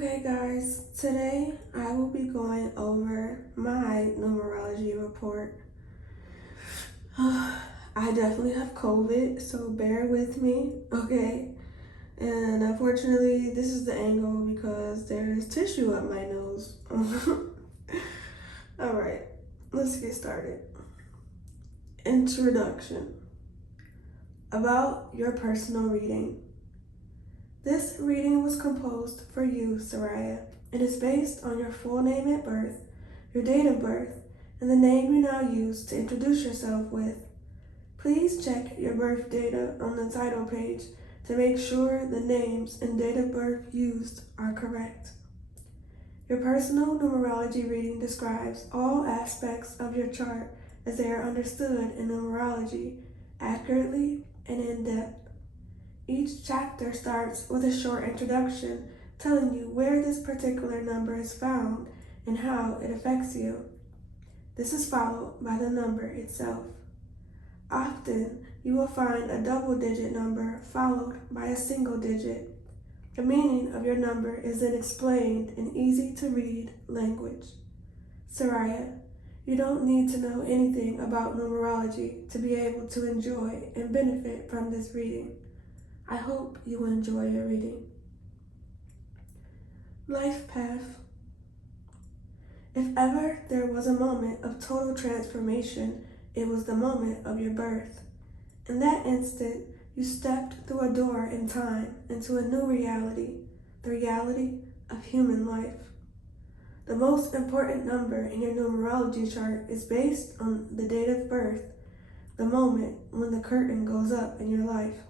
Okay, guys, today I will be going over my numerology report. I definitely have COVID, so bear with me, okay? And unfortunately, this is the angle because there's tissue up my nose. Alright, let's get started. Introduction. About your personal reading. This reading was composed for you, Soraya, and is based on your full name at birth, your date of birth, and the name you now use to introduce yourself with. Please check your birth data on the title page to make sure the names and date of birth used are correct. Your personal numerology reading describes all aspects of your chart as they are understood in numerology, accurately and in depth. Each chapter starts with a short introduction telling you where this particular number is found and how it affects you. This is followed by the number itself. Often, you will find a double-digit number followed by a single digit. The meaning of your number is then explained in easy-to-read language. Soraya, you don't need to know anything about numerology to be able to enjoy and benefit from this reading. I hope you enjoy your reading. Life path. If ever there was a moment of total transformation, it was the moment of your birth. In that instant, you stepped through a door in time into a new reality, the reality of human life. The most important number in your numerology chart is based on the date of birth, the moment when the curtain goes up in your life.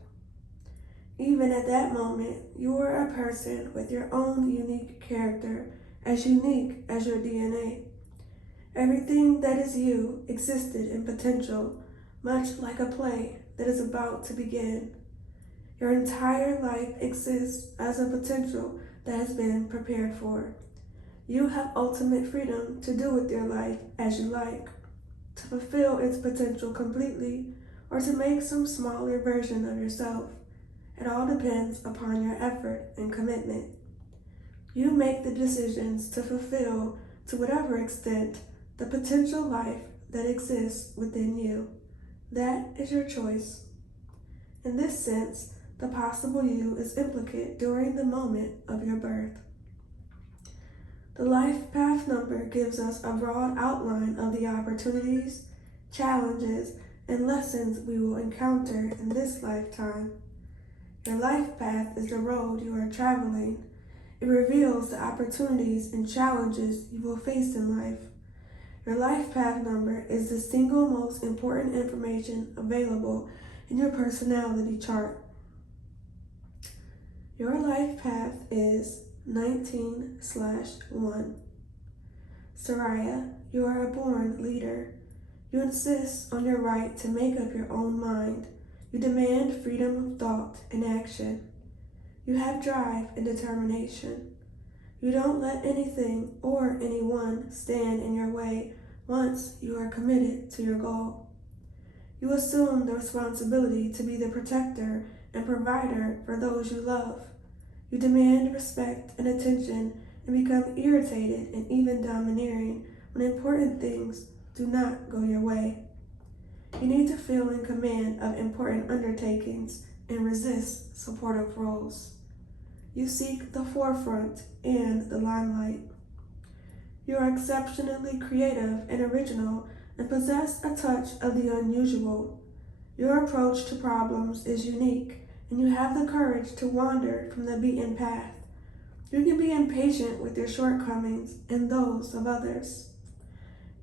Even at that moment, you were a person with your own unique character, as unique as your DNA. Everything that is you existed in potential, much like a play that is about to begin. Your entire life exists as a potential that has been prepared for. You have ultimate freedom to do with your life as you like, to fulfill its potential completely, or to make some smaller version of yourself. It all depends upon your effort and commitment. You make the decisions to fulfill, to whatever extent, the potential life that exists within you. That is your choice. In this sense, the possible you is implicated during the moment of your birth. The life path number gives us a broad outline of the opportunities, challenges, and lessons we will encounter in this lifetime. Your life path is the road you are traveling. It reveals the opportunities and challenges you will face in life. Your life path number is the single most important information available in your personality chart. Your life path is 19/1. Soraya, you are a born leader. You insist on your right to make up your own mind. You demand freedom of thought and action. You have drive and determination. You don't let anything or anyone stand in your way once you are committed to your goal. You assume the responsibility to be the protector and provider for those you love. You demand respect and attention and become irritated and even domineering when important things do not go your way. You need to feel in command of important undertakings and resist supportive roles. You seek the forefront and the limelight. You are exceptionally creative and original and possess a touch of the unusual. Your approach to problems is unique, and you have the courage to wander from the beaten path. You can be impatient with your shortcomings and those of others.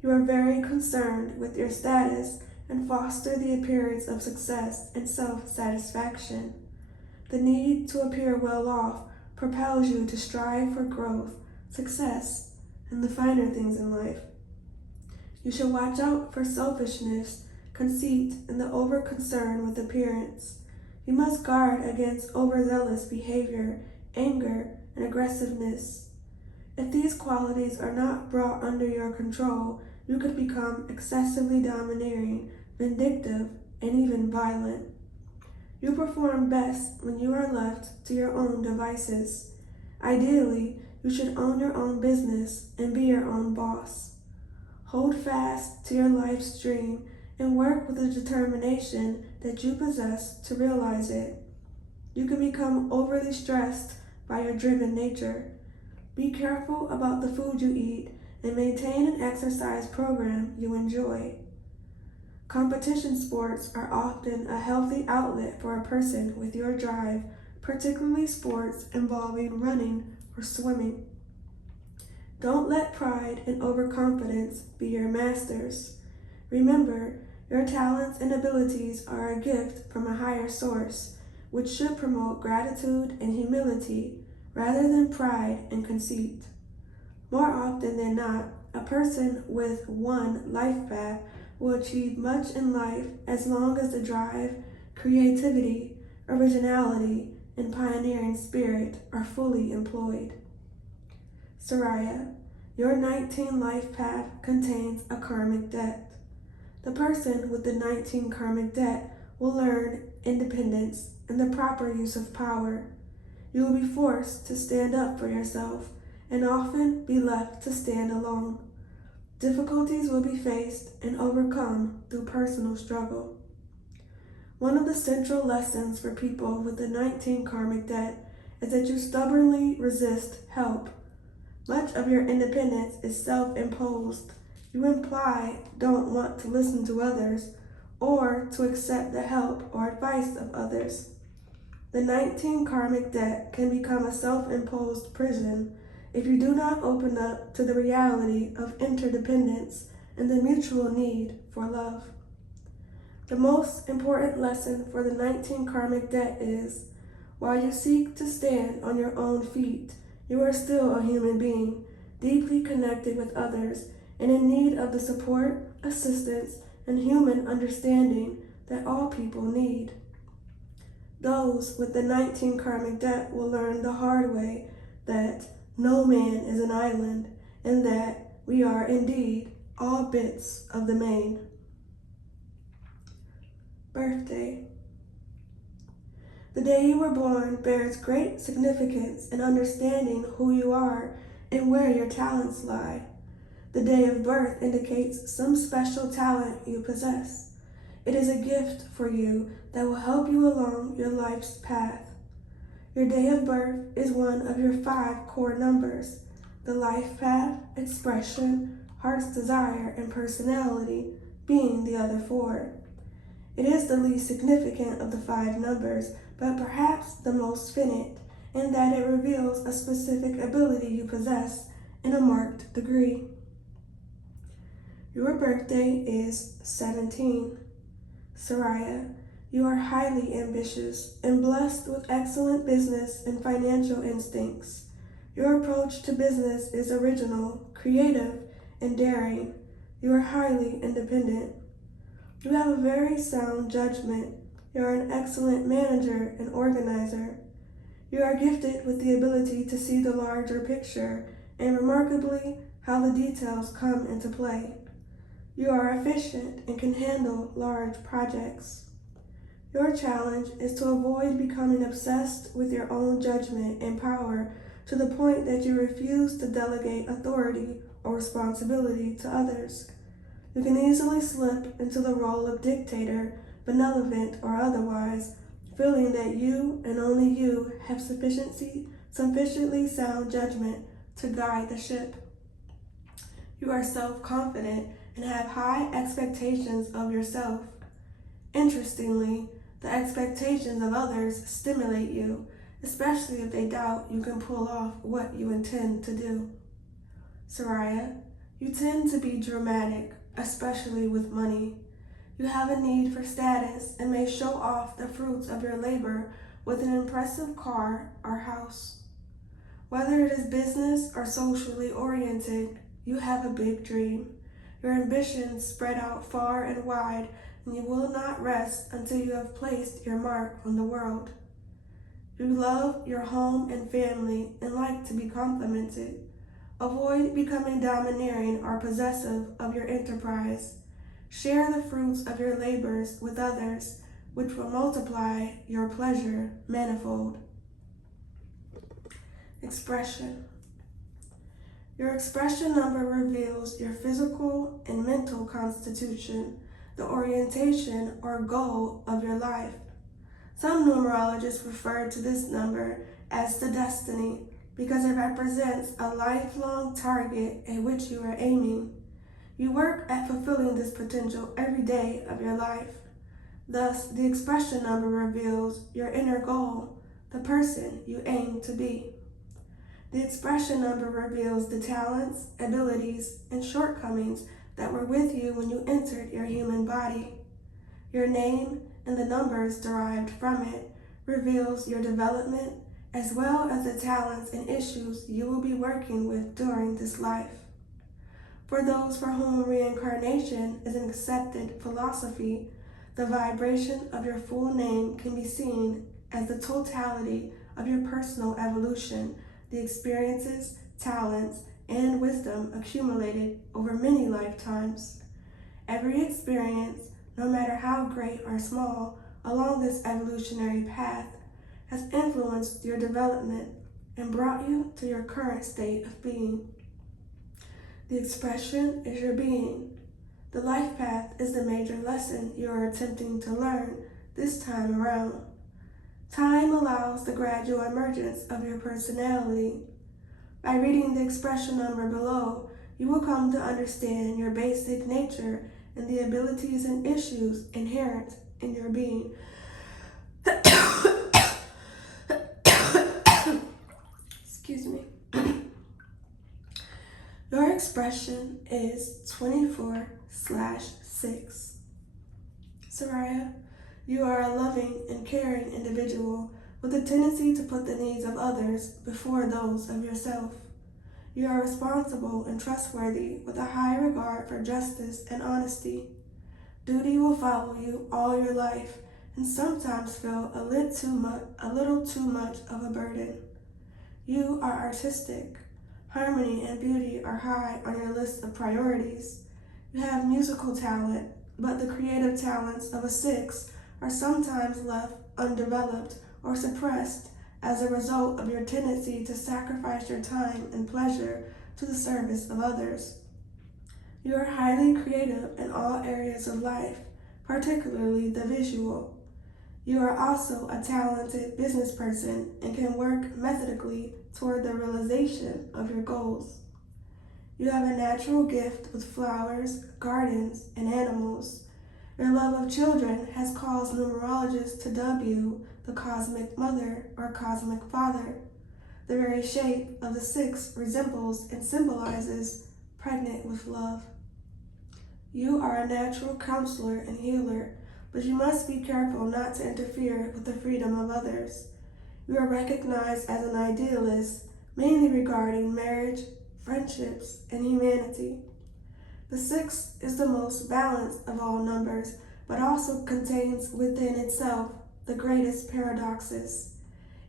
You are very concerned with your status and foster the appearance of success and self-satisfaction. The need to appear well off propels you to strive for growth, success, and the finer things in life. You should watch out for selfishness, conceit, and the over-concern with appearance. You must guard against overzealous behavior, anger, and aggressiveness. If these qualities are not brought under your control, you could become excessively domineering, vindictive, and even violent. You perform best when you are left to your own devices. Ideally, you should own your own business and be your own boss. Hold fast to your life's dream and work with the determination that you possess to realize it. You can become overly stressed by your driven nature. Be careful about the food you eat and maintain an exercise program you enjoy. Competition sports are often a healthy outlet for a person with your drive, particularly sports involving running or swimming. Don't let pride and overconfidence be your masters. Remember, your talents and abilities are a gift from a higher source, which should promote gratitude and humility rather than pride and conceit. More often than not, a person with one life path will achieve much in life as long as the drive, creativity, originality, and pioneering spirit are fully employed. Soraya, your 19 life path contains a karmic debt. The person with the 19 karmic debt will learn independence and the proper use of power. You will be forced to stand up for yourself and often be left to stand alone. Difficulties will be faced and overcome through personal struggle. One of the central lessons for people with the 19 karmic debt is that you stubbornly resist help. Much of your independence is self-imposed. You imply don't want to listen to others or to accept the help or advice of others. The 19 karmic debt can become a self-imposed prison if you do not open up to the reality of interdependence and the mutual need for love. The most important lesson for the 19 karmic debt is, while you seek to stand on your own feet, you are still a human being, deeply connected with others and in need of the support, assistance, and human understanding that all people need. Those with the 19 karmic debt will learn the hard way that no man is an island, and that we are indeed all bits of the main. Birthday. The day you were born bears great significance in understanding who you are and where your talents lie. The day of birth indicates some special talent you possess. It is a gift for you that will help you along your life's path. Your day of birth is one of your 5 core numbers: the life path, expression, heart's desire, and personality being the other 4. It is the least significant of the 5 numbers, but perhaps the most finite, in that it reveals a specific ability you possess in a marked degree. Your birthday is 17. Soraya, you are highly ambitious and blessed with excellent business and financial instincts. Your approach to business is original, creative, and daring. You are highly independent. You have a very sound judgment. You are an excellent manager and organizer. You are gifted with the ability to see the larger picture and, remarkably, how the details come into play. You are efficient and can handle large projects. Your challenge is to avoid becoming obsessed with your own judgment and power to the point that you refuse to delegate authority or responsibility to others. You can easily slip into the role of dictator, benevolent or otherwise, feeling that you and only you have sufficiently sound judgment to guide the ship. You are self-confident and have high expectations of yourself. Interestingly, the expectations of others stimulate you, especially if they doubt you can pull off what you intend to do. Soraya, you tend to be dramatic, especially with money. You have a need for status and may show off the fruits of your labor with an impressive car or house. Whether it is business or socially oriented, you have a big dream. Your ambitions spread out far and wide, and you will not rest until you have placed your mark on the world. You love your home and family and like to be complimented. Avoid becoming domineering or possessive of your enterprise. Share the fruits of your labors with others, which will multiply your pleasure manifold. Expression. Your expression number reveals your physical and mental constitution, the orientation or goal of your life. Some numerologists refer to this number as the destiny because it represents a lifelong target at which you are aiming. You work at fulfilling this potential every day of your life. Thus, the expression number reveals your inner goal, the person you aim to be. The expression number reveals the talents, abilities, and shortcomings that were with you when you entered your human body. Your name and the numbers derived from it reveals your development as well as the talents and issues you will be working with during this life. For those for whom reincarnation is an accepted philosophy, the vibration of your full name can be seen as the totality of your personal evolution, the experiences, talents, and wisdom accumulated over many lifetimes. Every experience, no matter how great or small, along this evolutionary path, has influenced your development and brought you to your current state of being. The expression is your being. The life path is the major lesson you are attempting to learn this time around. Time allows the gradual emergence of your personality. By reading the expression number below, you will come to understand your basic nature and the abilities and issues inherent in your being. Excuse me. Your expression is 24/6. Soraya, you are a loving and caring individual with a tendency to put the needs of others before those of yourself. You are responsible and trustworthy with a high regard for justice and honesty. Duty will follow you all your life and sometimes feel a little too much of a burden. You are artistic. Harmony and beauty are high on your list of priorities. You have musical talent, but the creative talents of a 6 are sometimes left undeveloped or suppressed as a result of your tendency to sacrifice your time and pleasure to the service of others. You are highly creative in all areas of life, particularly the visual. You are also a talented business person and can work methodically toward the realization of your goals. You have a natural gift with flowers, gardens, and animals. Your love of children has caused numerologists to dub you the cosmic mother or cosmic father. The very shape of the 6 resembles and symbolizes pregnant with love. You are a natural counselor and healer, but you must be careful not to interfere with the freedom of others. You are recognized as an idealist, mainly regarding marriage, friendships, and humanity. The 6 is the most balanced of all numbers, but also contains within itself the greatest paradoxes.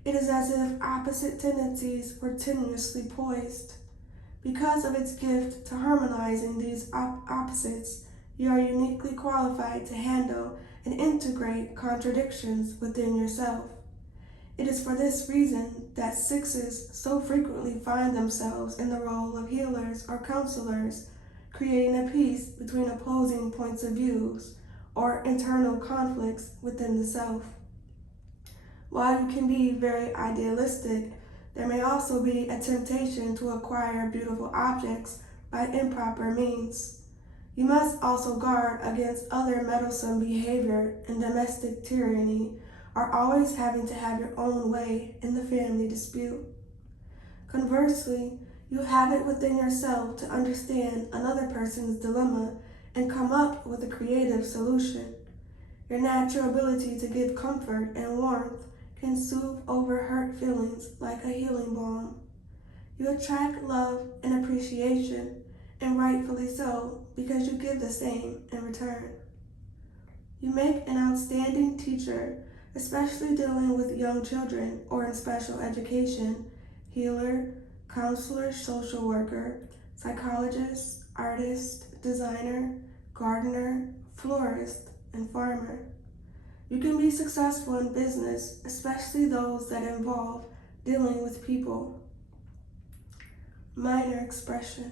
It is as if opposite tendencies were tenuously poised. Because of its gift to harmonizing these opposites, you are uniquely qualified to handle and integrate contradictions within yourself. It is for this reason that 6s so frequently find themselves in the role of healers or counselors, creating a peace between opposing points of views or internal conflicts within the self. While you can be very idealistic, there may also be a temptation to acquire beautiful objects by improper means. You must also guard against other meddlesome behavior and domestic tyranny, or always having to have your own way in the family dispute. Conversely, you have it within yourself to understand another person's dilemma and come up with a creative solution. Your natural ability to give comfort and warmth can soothe over hurt feelings like a healing balm. You attract love and appreciation, and rightfully so, because you give the same in return. You make an outstanding teacher, especially dealing with young children or in special education, healer, counselor, social worker, psychologist, artist, designer, gardener, florist, and farmer. You can be successful in business, especially those that involve dealing with people. Minor expression.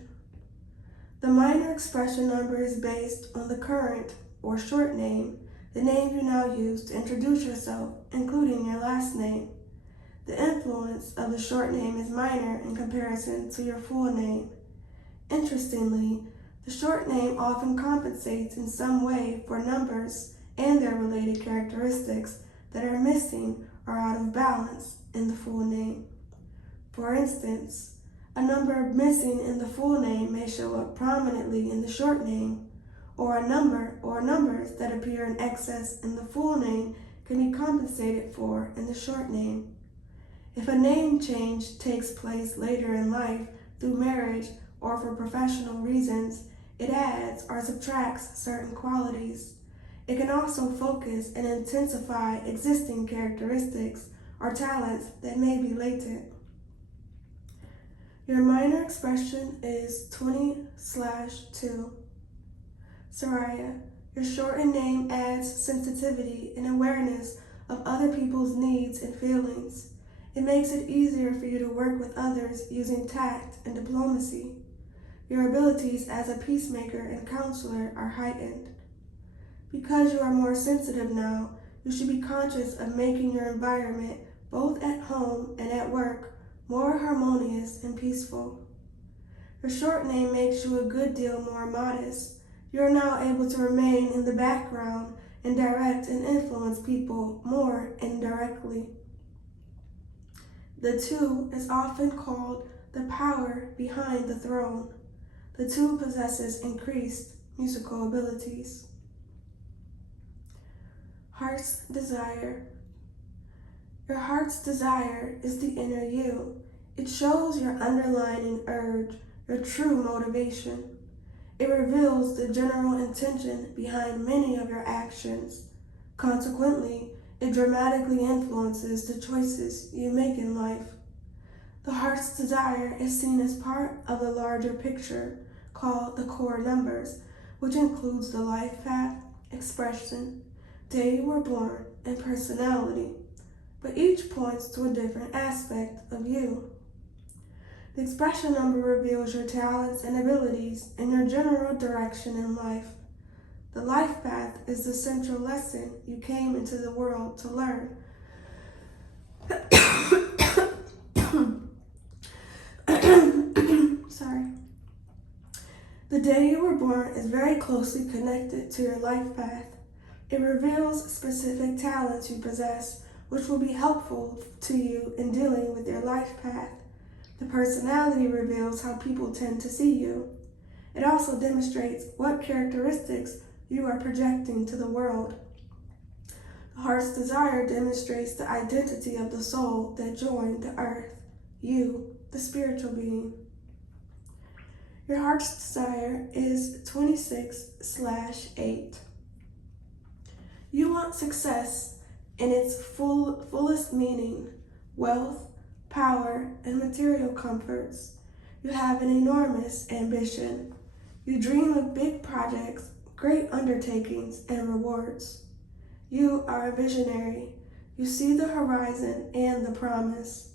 The minor expression number is based on the current or short name, the name you now use to introduce yourself, including your last name. The influence of the short name is minor in comparison to your full name. Interestingly, the short name often compensates in some way for numbers and their related characteristics that are missing or out of balance in the full name. For instance, a number missing in the full name may show up prominently in the short name, or a number or numbers that appear in excess in the full name can be compensated for in the short name. If a name change takes place later in life through marriage or for professional reasons, it adds or subtracts certain qualities. It can also focus and intensify existing characteristics or talents that may be latent. Your minor expression is 20/2. Soraya, your shortened name adds sensitivity and awareness of other people's needs and feelings. It makes it easier for you to work with others using tact and diplomacy. Your abilities as a peacemaker and counselor are heightened. Because you are more sensitive now, you should be conscious of making your environment, both at home and at work, more harmonious and peaceful. Your short name makes you a good deal more modest. You are now able to remain in the background and direct and influence people more indirectly. The 2 is often called the power behind the throne. The 2 possesses increased musical abilities. Heart's desire. Your heart's desire is the inner you. It shows your underlying urge, your true motivation. It reveals the general intention behind many of your actions. Consequently, it dramatically influences the choices you make in life. The heart's desire is seen as part of the larger picture called the core numbers, which includes the life path, expression, day you were born, and personality, but each points to a different aspect of you. The expression number reveals your talents and abilities and your general direction in life. The life path is the central lesson you came into the world to learn. Sorry. The day you were born is very closely connected to your life path. It reveals specific talents you possess, which will be helpful to you in dealing with your life path. The personality reveals how people tend to see you. It also demonstrates what characteristics you are projecting to the world. The heart's desire demonstrates the identity of the soul that joined the earth, you, the spiritual being. Your heart's desire is 26/8. You want success in its fullest meaning, wealth, power, and material comforts. You have an enormous ambition. You dream of big projects, great undertakings, and rewards. You are a visionary. You see the horizon and the promise.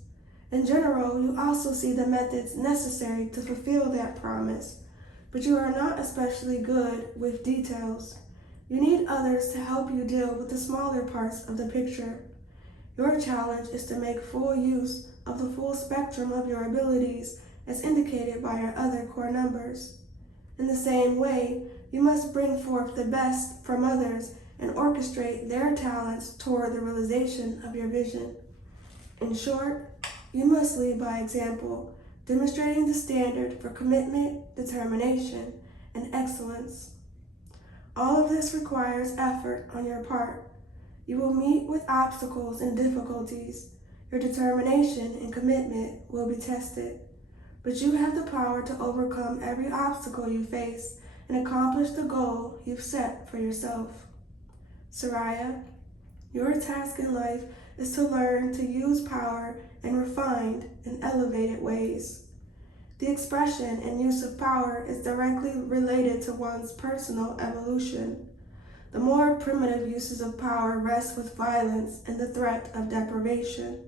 In general, you also see the methods necessary to fulfill that promise, but you are not especially good with details. You need others to help you deal with the smaller parts of the picture. Your challenge is to make full use of the full spectrum of your abilities as indicated by your other core numbers. In the same way, you must bring forth the best from others and orchestrate their talents toward the realization of your vision. In short, you must lead by example, demonstrating the standard for commitment, determination, and excellence. All of this requires effort on your part. You will meet with obstacles and difficulties. Your determination and commitment will be tested, but you have the power to overcome every obstacle you face and accomplish the goal you've set for yourself. Soraya, your task in life is to learn to use power in refined and elevated ways. The expression and use of power is directly related to one's personal evolution. The more primitive uses of power rest with violence and the threat of deprivation.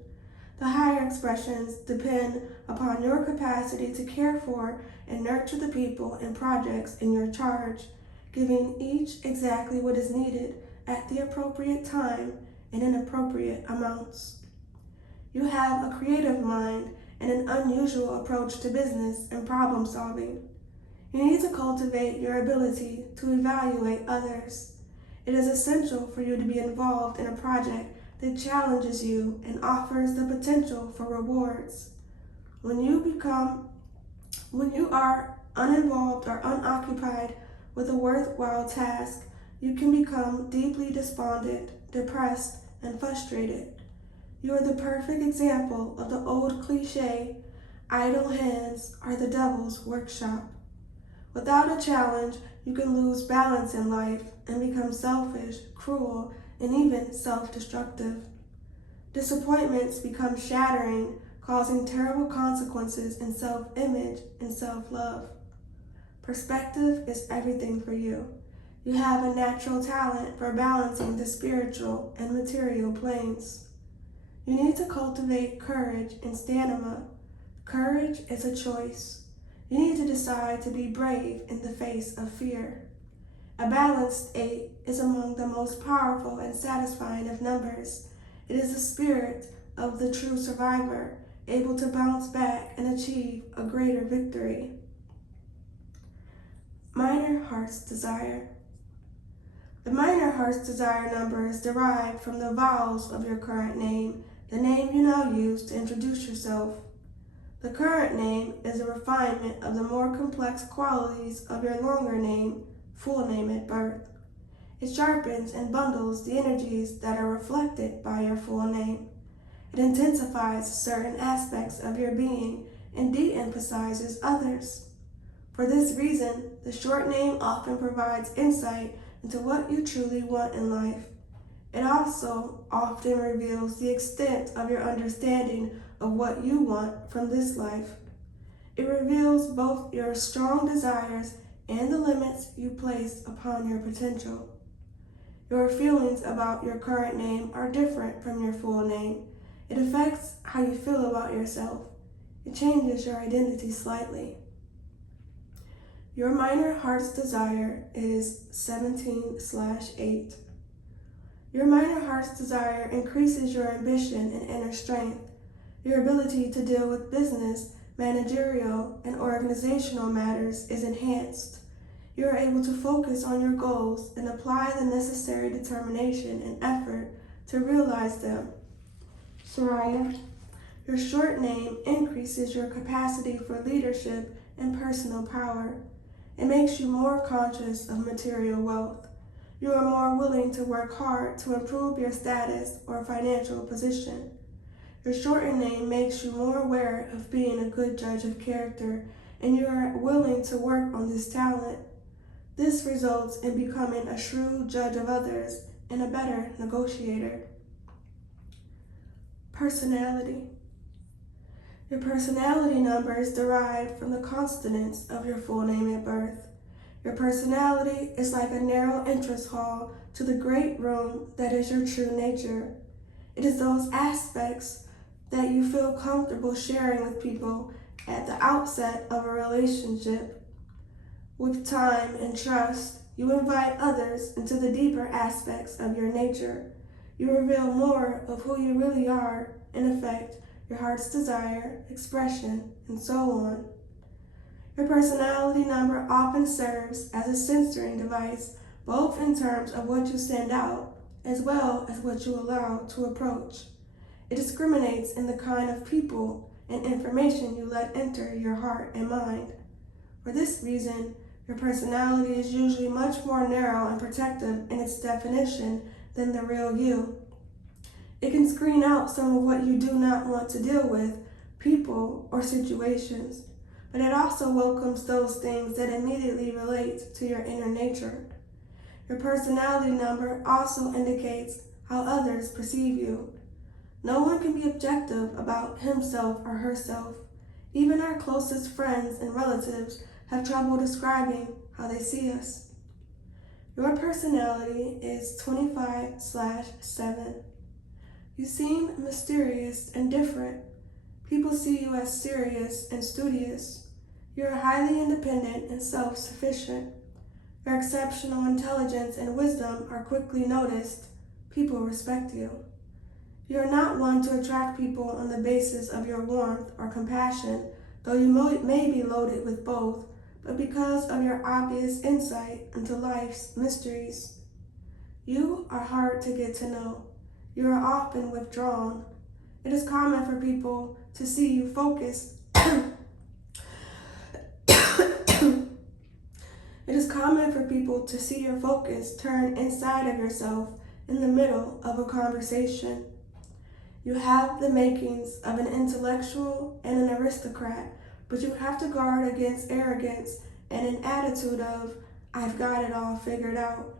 The higher expressions depend upon your capacity to care for and nurture the people and projects in your charge, giving each exactly what is needed at the appropriate time and in appropriate amounts. You have a creative mind and an unusual approach to business and problem solving. You need to cultivate your ability to evaluate others. It is essential for you to be involved in a project that challenges you and offers the potential for rewards. When you are uninvolved or unoccupied with a worthwhile task, you can become deeply despondent, depressed, and frustrated. You are the perfect example of the old cliche, idle hands are the devil's workshop. Without a challenge, you can lose balance in life and become selfish, cruel, and even self-destructive. Disappointments become shattering, causing terrible consequences in self-image and self-love. Perspective is everything for you. You have a natural talent for balancing the spiritual and material planes. You need to cultivate courage and stamina. Courage is a choice. You need to decide to be brave in the face of fear. A balanced 8 is among the most powerful and satisfying of numbers. It is the spirit of the true survivor, able to bounce back and achieve a greater victory. Minor Heart's Desire. The minor Heart's Desire number is derived from the vowels of your current name, the name you now use to introduce yourself. The current name is a refinement of the more complex qualities of your longer name, full name at birth. It sharpens and bundles the energies that are reflected by your full name. It intensifies certain aspects of your being and de-emphasizes others. For this reason, the short name often provides insight into what you truly want in life. It also often reveals the extent of your understanding of what you want from this life. It reveals both your strong desires and the limits you place upon your potential. Your feelings about your current name are different from your full name. It affects how you feel about yourself. It changes your identity slightly. Your minor Heart's Desire is 17/8. Your minor Heart's Desire increases your ambition and inner strength. Your ability to deal with business, managerial, and organizational matters is enhanced. You are able to focus on your goals and apply the necessary determination and effort to realize them. Soraya, your short name increases your capacity for leadership and personal power. It makes you more conscious of material wealth. You are more willing to work hard to improve your status or financial position. Your shortened name makes you more aware of being a good judge of character, and you are willing to work on this talent. This results in becoming a shrewd judge of others and a better negotiator. Personality. Your personality number is derived from the consonants of your full name at birth. Your personality is like a narrow entrance hall to the great room that is your true nature. It is those aspects that you feel comfortable sharing with people at the outset of a relationship. With time and trust, you invite others into the deeper aspects of your nature. You reveal more of who you really are, in effect, your heart's desire, expression, and so on. Your personality number often serves as a censoring device, both in terms of what you send out, as well as what you allow to approach. It discriminates in the kind of people and information you let enter your heart and mind. For this reason, your personality is usually much more narrow and protective in its definition than the real you. It can screen out some of what you do not want to deal with, people or situations, but it also welcomes those things that immediately relate to your inner nature. Your personality number also indicates how others perceive you. No one can be objective about himself or herself. Even our closest friends and relatives have trouble describing how they see us. Your personality is 25/7. You seem mysterious and different. People see you as serious and studious. You are highly independent and self-sufficient. Your exceptional intelligence and wisdom are quickly noticed. People respect you. You are not one to attract people on the basis of your warmth or compassion, though you may be loaded with both, but because of your obvious insight into life's mysteries. You are hard to get to know. You are often withdrawn. It is common for people to see you focus. It is common for people to see your focus turn inside of yourself in the middle of a conversation. You have the makings of an intellectual and an aristocrat, but you have to guard against arrogance and an attitude of, I've got it all figured out.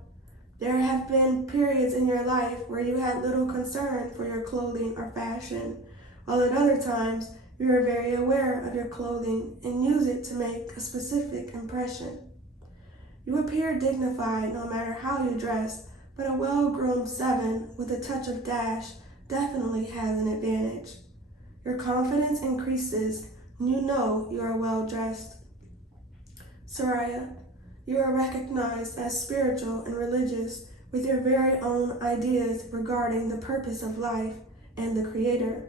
There have been periods in your life where you had little concern for your clothing or fashion, while at other times you are very aware of your clothing and use it to make a specific impression. You appear dignified no matter how you dress, but a well-groomed 7 with a touch of dash definitely has an advantage. Your confidence increases when you know you are well-dressed. Soraya, you are recognized as spiritual and religious with your very own ideas regarding the purpose of life and the Creator.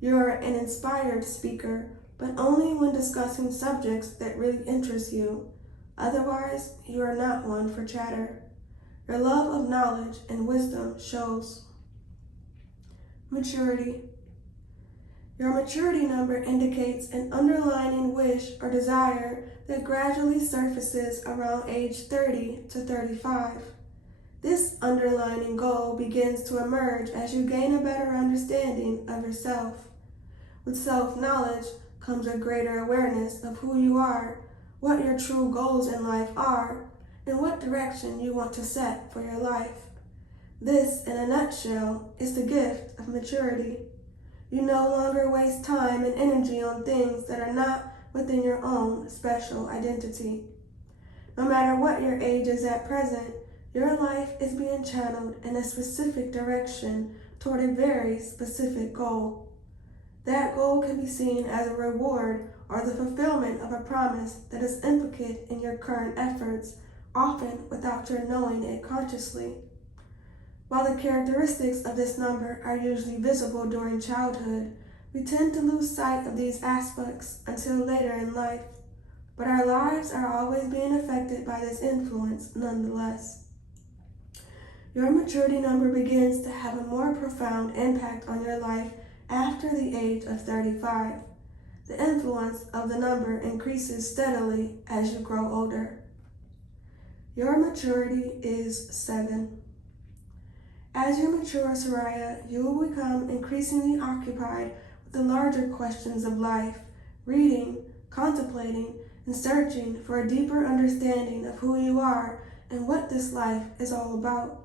You are an inspired speaker, but only when discussing subjects that really interest you. Otherwise, you are not one for chatter. Your love of knowledge and wisdom shows. Maturity. Your maturity number indicates an underlying wish or desire that gradually surfaces around age 30 to 35. This underlying goal begins to emerge as you gain a better understanding of yourself. With self-knowledge comes a greater awareness of who you are, what your true goals in life are, and what direction you want to set for your life. This, in a nutshell, is the gift of maturity. You no longer waste time and energy on things that are not within your own special identity. No matter what your age is at present, your life is being channeled in a specific direction toward a very specific goal. That goal can be seen as a reward or the fulfillment of a promise that is implicate in your current efforts, often without your knowing it consciously. While the characteristics of this number are usually visible during childhood, we tend to lose sight of these aspects until later in life. But our lives are always being affected by this influence nonetheless. Your maturity number begins to have a more profound impact on your life after the age of 35. The influence of the number increases steadily as you grow older. Your maturity is 7. As you mature, Soraya, you will become increasingly occupied with the larger questions of life, reading, contemplating, and searching for a deeper understanding of who you are and what this life is all about.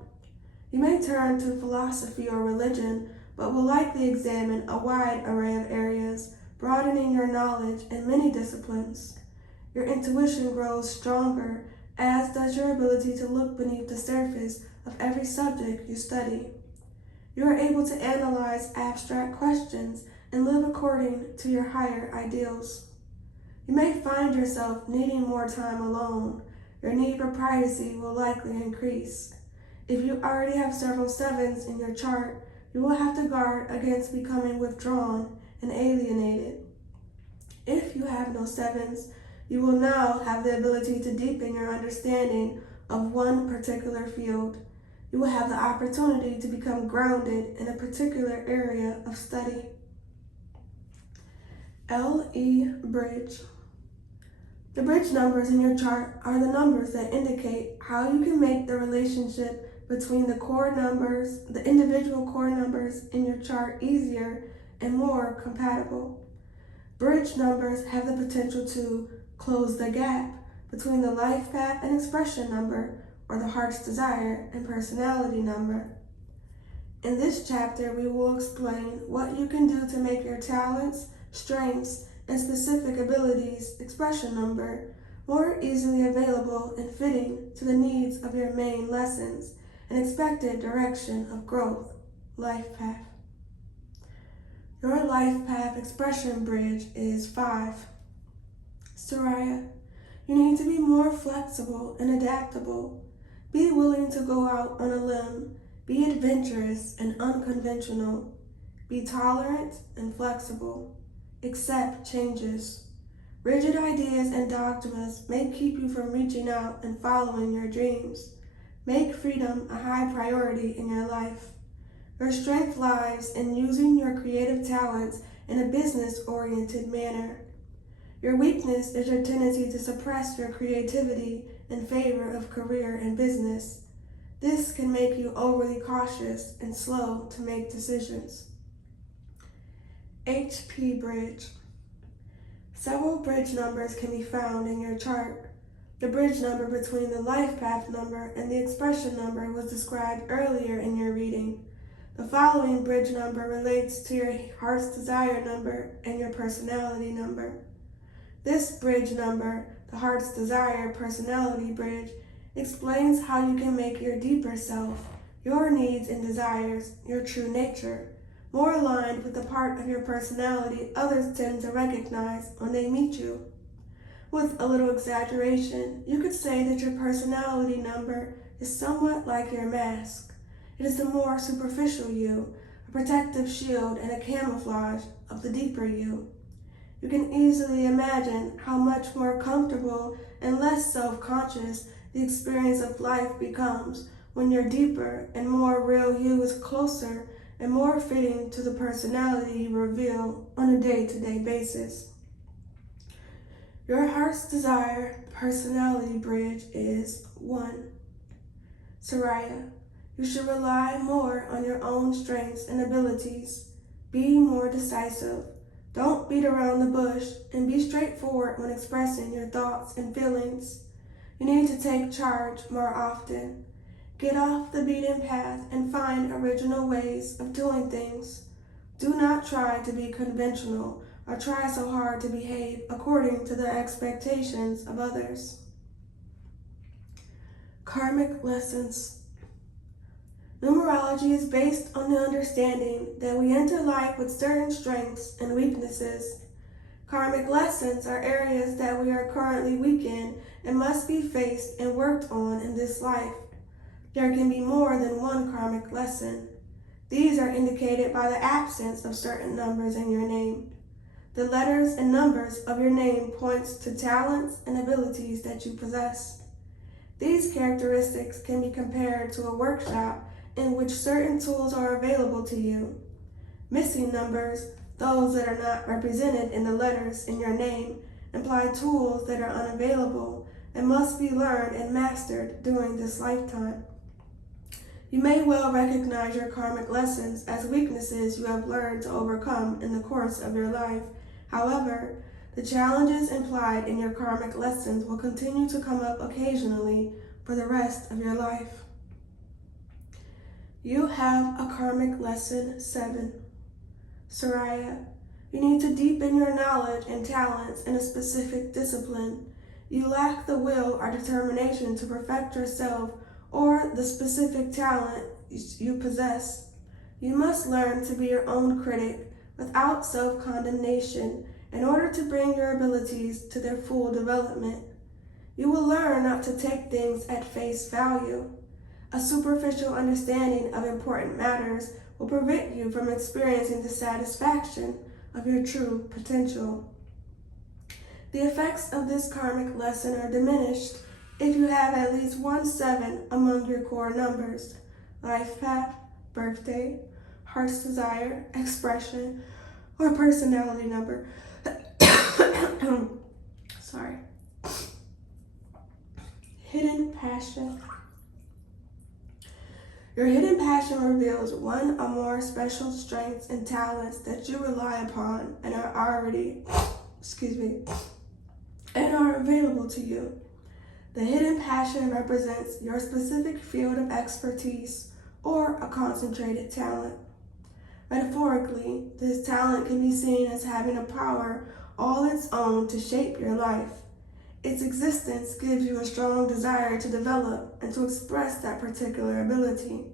You may turn to philosophy or religion, but will likely examine a wide array of areas, broadening your knowledge in many disciplines. Your intuition grows stronger, as does your ability to look beneath the surface of every subject you study. You are able to analyze abstract questions and live according to your higher ideals. You may find yourself needing more time alone. Your need for privacy will likely increase. If you already have several 7s in your chart, you will have to guard against becoming withdrawn and alienated. If you have no 7s, you will now have the ability to deepen your understanding of one particular field. You will have the opportunity to become grounded in a particular area of study. LE Bridge. The bridge numbers in your chart are the numbers that indicate how you can make the relationship between the individual core numbers in your chart easier and more compatible. Bridge numbers have the potential to close the gap between the life path and expression number, or the heart's desire and personality number. In this chapter, we will explain what you can do to make your talents, strengths, and specific abilities expression number more easily available and fitting to the needs of your main lessons and expected direction of growth, life path. Your life path expression bridge is 5. Soraya, you need to be more flexible and adaptable. Be willing to go out on a limb. Be adventurous and unconventional. Be tolerant and flexible. Accept changes. Rigid ideas and dogmas may keep you from reaching out and following your dreams. Make freedom a high priority in your life. Your strength lies in using your creative talents in a business-oriented manner. Your weakness is your tendency to suppress your creativity in favor of career and business. This can make you overly cautious and slow to make decisions. HP Bridge. Several bridge numbers can be found in your chart. The bridge number between the life path number and the expression number was described earlier in your reading. The following bridge number relates to your heart's desire number and your personality number. This bridge number, the heart's desire personality bridge, explains how you can make your deeper self, your needs and desires, your true nature, more aligned with the part of your personality others tend to recognize when they meet you. With a little exaggeration, you could say that your personality number is somewhat like your mask. It is the more superficial you, a protective shield and a camouflage of the deeper you. You can easily imagine how much more comfortable and less self-conscious the experience of life becomes when your deeper and more real you is closer and more fitting to the personality you reveal on a day-to-day basis. Your heart's desire personality bridge is 1. Soraya, you should rely more on your own strengths and abilities. Be more decisive. Don't beat around the bush and be straightforward when expressing your thoughts and feelings. You need to take charge more often. Get off the beaten path and find original ways of doing things. Do not try to be conventional or try so hard to behave according to the expectations of others. Karmic lessons. Numerology is based on the understanding that we enter life with certain strengths and weaknesses. Karmic lessons are areas that we are currently weak in and must be faced and worked on in this life. There can be more than one karmic lesson. These are indicated by the absence of certain numbers in your name. The letters and numbers of your name points to talents and abilities that you possess. These characteristics can be compared to a workshop in which certain tools are available to you. Missing numbers, those that are not represented in the letters in your name, imply tools that are unavailable and must be learned and mastered during this lifetime. You may well recognize your karmic lessons as weaknesses you have learned to overcome in the course of your life. However, the challenges implied in your karmic lessons will continue to come up occasionally for the rest of your life. You have a karmic lesson 7. Soraya, you need to deepen your knowledge and talents in a specific discipline. You lack the will or determination to perfect yourself or the specific talent you possess. You must learn to be your own critic without self-condemnation in order to bring your abilities to their full development. You will learn not to take things at face value. A superficial understanding of important matters will prevent you from experiencing the satisfaction of your true potential. The effects of this karmic lesson are diminished if you have at least 1 7 among your core numbers: life path, birthday, heart's desire, expression, or personality number. Sorry. Hidden passion. Your hidden passion reveals one or more special strengths and talents that you rely upon and are available to you. The hidden passion represents your specific field of expertise or a concentrated talent. Metaphorically, this talent can be seen as having a power all its own to shape your life. Its existence gives you a strong desire to develop and to express that particular ability.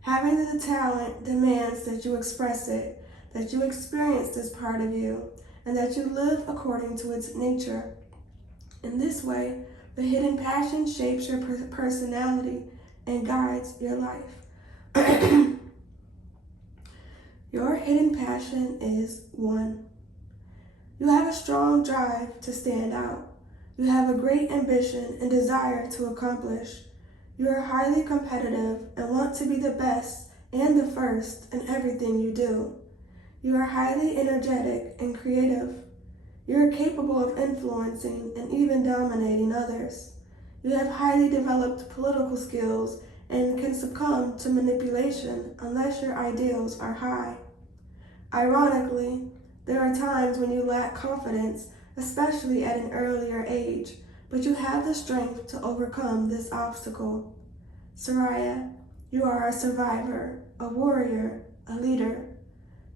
Having the talent demands that you express it, that you experience this part of you and that you live according to its nature. In this way, the hidden passion shapes your personality and guides your life. Your hidden passion is 1. You have a strong drive to stand out. You have a great ambition and desire to accomplish. You are highly competitive and want to be the best and the first in everything you do. You are highly energetic and creative. You are capable of influencing and even dominating others. You have highly developed political skills and can succumb to manipulation unless your ideals are high. Ironically, there are times when you lack confidence, especially at an earlier age, but you have the strength to overcome this obstacle. Soraya, you are a survivor, a warrior, a leader.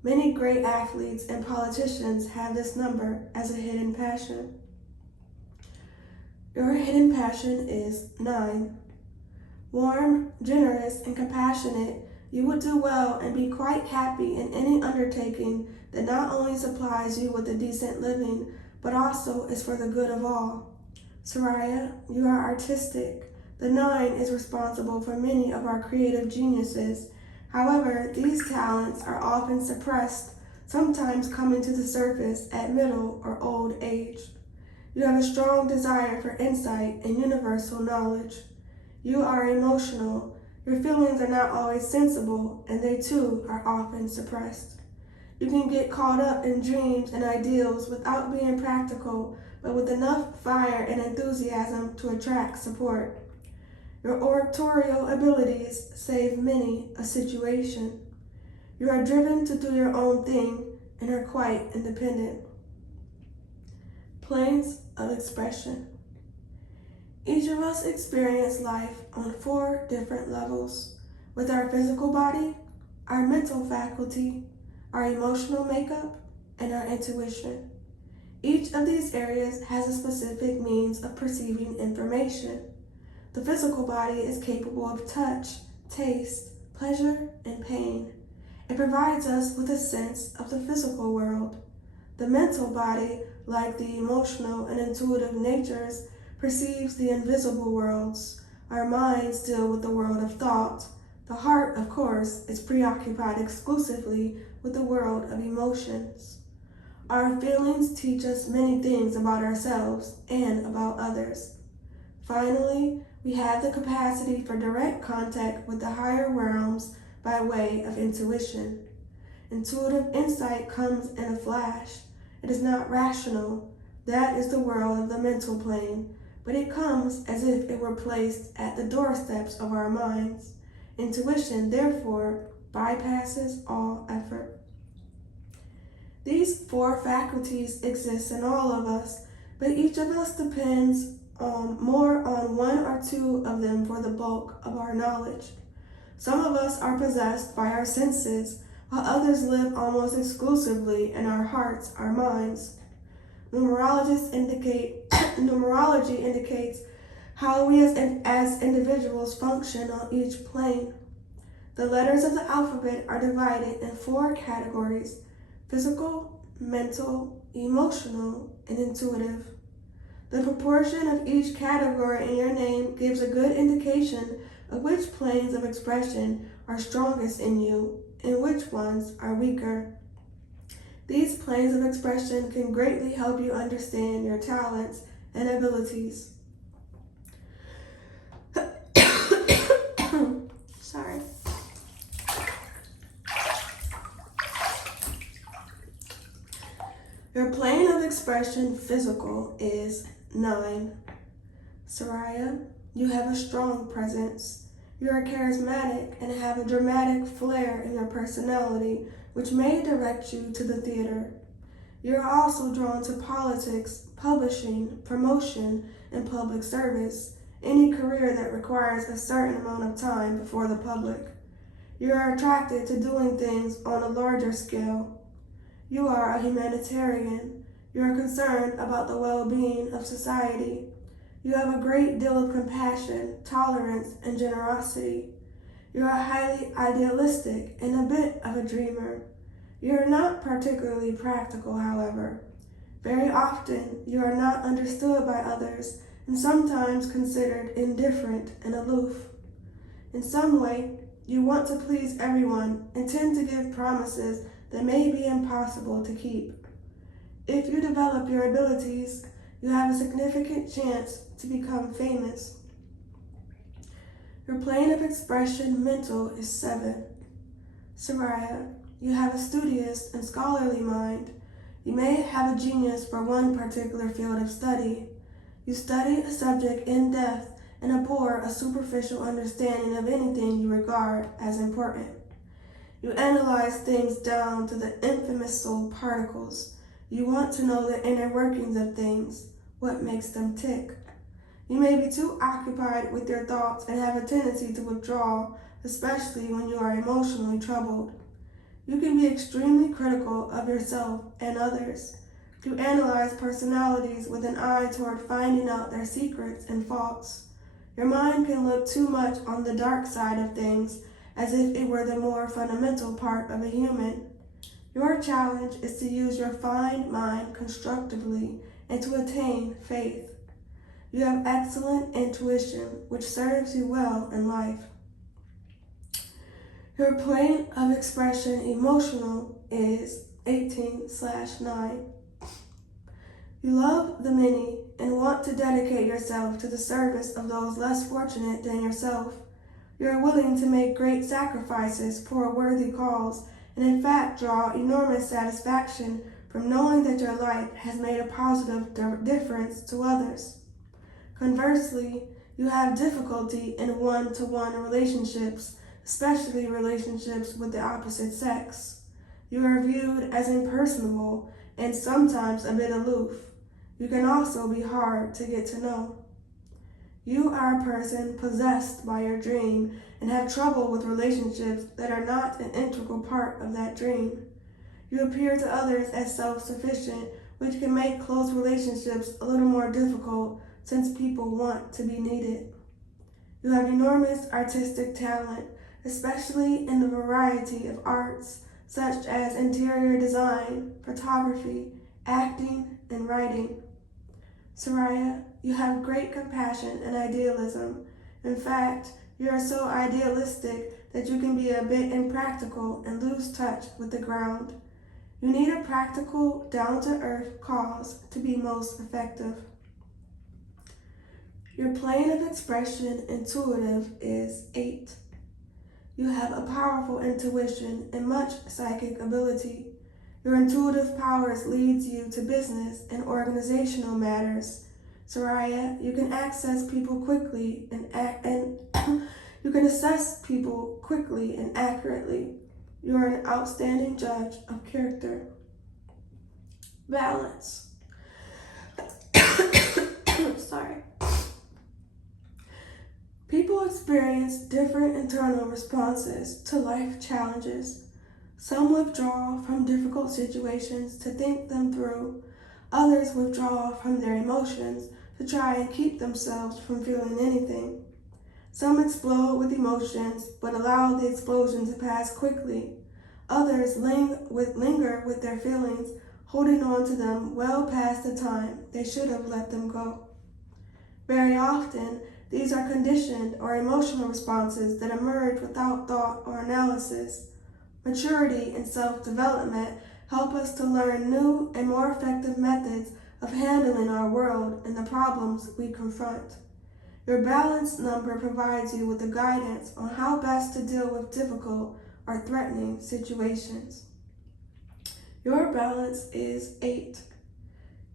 Many great athletes and politicians have this number as a hidden passion. Your hidden passion is 9. Warm, generous, and compassionate, you would do well and be quite happy in any undertaking that not only supplies you with a decent living, but also is for the good of all. Soraya, you are artistic. The 9 is responsible for many of our creative geniuses. However, these talents are often suppressed, sometimes coming to the surface at middle or old age. You have a strong desire for insight and universal knowledge. You are emotional. Your feelings are not always sensible, and they too are often suppressed. You can get caught up in dreams and ideals without being practical, but with enough fire and enthusiasm to attract support. Your oratorial abilities save many a situation. You are driven to do your own thing and are quite independent. Planes of expression. Each of us experience life on 4 different levels, with our physical body, our mental faculty, our emotional makeup, and our intuition. Each of these areas has a specific means of perceiving information. The physical body is capable of touch, taste, pleasure, and pain. It provides us with a sense of the physical world. The mental body, like the emotional and intuitive natures, perceives the invisible worlds. Our minds deal with the world of thought. The heart, of course, is preoccupied exclusively with the world of emotions. Our feelings teach us many things about ourselves and about others. Finally, we have the capacity for direct contact with the higher realms by way of intuition. Intuitive insight comes in a flash. It is not rational. That is the world of the mental plane, but it comes as if it were placed at the doorsteps of our minds. Intuition, therefore, bypasses all effort. These 4 faculties exist in all of us, but each of us depends more on 1 or 2 of them for the bulk of our knowledge. Some of us are possessed by our senses, while others live almost exclusively in our hearts, our minds. Numerology indicates how we as individuals function on each plane. The letters of the alphabet are divided in 4 categories: physical, mental, emotional, and intuitive. The proportion of each category in your name gives a good indication of which planes of expression are strongest in you and which ones are weaker. These planes of expression can greatly help you understand your talents and abilities. Sorry. Your plane of expression, physical, is 9. Soraya, you have a strong presence. You are charismatic and have a dramatic flair in your personality, which may direct you to the theater. You are also drawn to politics, publishing, promotion, and public service, any career that requires a certain amount of time before the public. You are attracted to doing things on a larger scale. You are a humanitarian. You are concerned about the well-being of society. You have a great deal of compassion, tolerance, and generosity. You are highly idealistic and a bit of a dreamer. You are not particularly practical, however. Very often, you are not understood by others and sometimes considered indifferent and aloof. In some way, you want to please everyone and tend to give promises that may be impossible to keep. If you develop your abilities, you have a significant chance to become famous. Your plane of expression mental is 7. Soraya, you have a studious and scholarly mind. You may have a genius for one particular field of study. You study a subject in depth and abhor a superficial understanding of anything you regard as important. You analyze things down to the infinitesimal particles. You want to know the inner workings of things, what makes them tick. You may be too occupied with your thoughts and have a tendency to withdraw, especially when you are emotionally troubled. You can be extremely critical of yourself and others. You analyze personalities with an eye toward finding out their secrets and faults. Your mind can look too much on the dark side of things, as if it were the more fundamental part of a human. Your challenge is to use your fine mind constructively and to attain faith. You have excellent intuition, which serves you well in life. Your plane of expression emotional is 18/9. You love the many and want to dedicate yourself to the service of those less fortunate than yourself. You are willing to make great sacrifices for a worthy cause, and in fact draw enormous satisfaction from knowing that your life has made a positive difference to others. Conversely, you have difficulty in one-to-one relationships, especially relationships with the opposite sex. You are viewed as impersonable and sometimes a bit aloof. You can also be hard to get to know. You are a person possessed by your dream and have trouble with relationships that are not an integral part of that dream. You appear to others as self-sufficient, which can make close relationships a little more difficult since people want to be needed. You have enormous artistic talent, especially in the variety of arts such as interior design, photography, acting, and writing. Soraya, you have great compassion and idealism. In fact, you are so idealistic that you can be a bit impractical and lose touch with the ground. You need a practical, down-to-earth cause to be most effective. Your plane of expression intuitive is 8. You have a powerful intuition and much psychic ability. Your intuitive powers leads you to business and organizational matters. Soraya, you can access people quickly and you can assess people quickly and accurately. You are an outstanding judge of character. Balance. Sorry. People experience different internal responses to life challenges. Some withdraw from difficult situations to think them through. Others withdraw from their emotions to try and keep themselves from feeling anything. Some explode with emotions but allow the explosion to pass quickly. Others linger with their feelings, holding on to them well past the time they should have let them go. Very often, these are conditioned or emotional responses that emerge without thought or analysis. Maturity and self-development help us to learn new and more effective methods of handling our world and the problems we confront. Your balance number provides you with the guidance on how best to deal with difficult or threatening situations. Your balance is 8.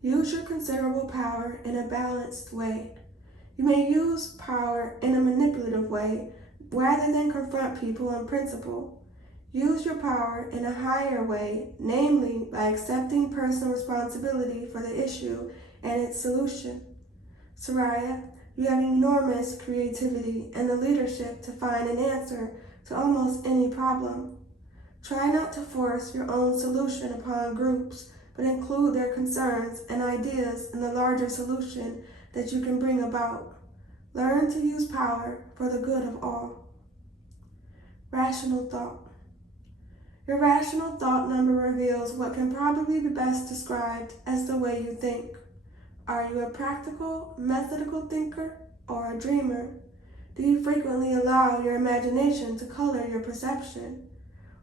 Use your considerable power in a balanced way. You may use power in a manipulative way rather than confront people in principle. Use your power in a higher way, namely by accepting personal responsibility for the issue and its solution. Soraya, you have enormous creativity and the leadership to find an answer to almost any problem. Try not to force your own solution upon groups, but include their concerns and ideas in the larger solution that you can bring about. Learn to use power for the good of all. Rational thought. Your rational thought number reveals what can probably be best described as the way you think. Are you a practical, methodical thinker or a dreamer? Do you frequently allow your imagination to color your perception?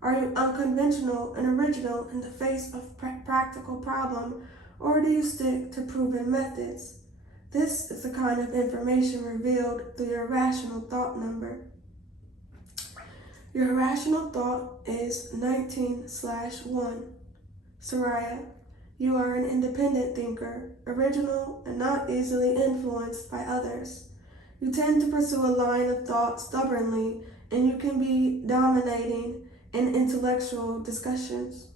Are you unconventional and original in the face of practical problem, or do you stick to proven methods? This is the kind of information revealed through your rational thought number. Your rational thought is 19/1. Soraya, you are an independent thinker, original and not easily influenced by others. You tend to pursue a line of thought stubbornly, and you can be dominating in intellectual discussions.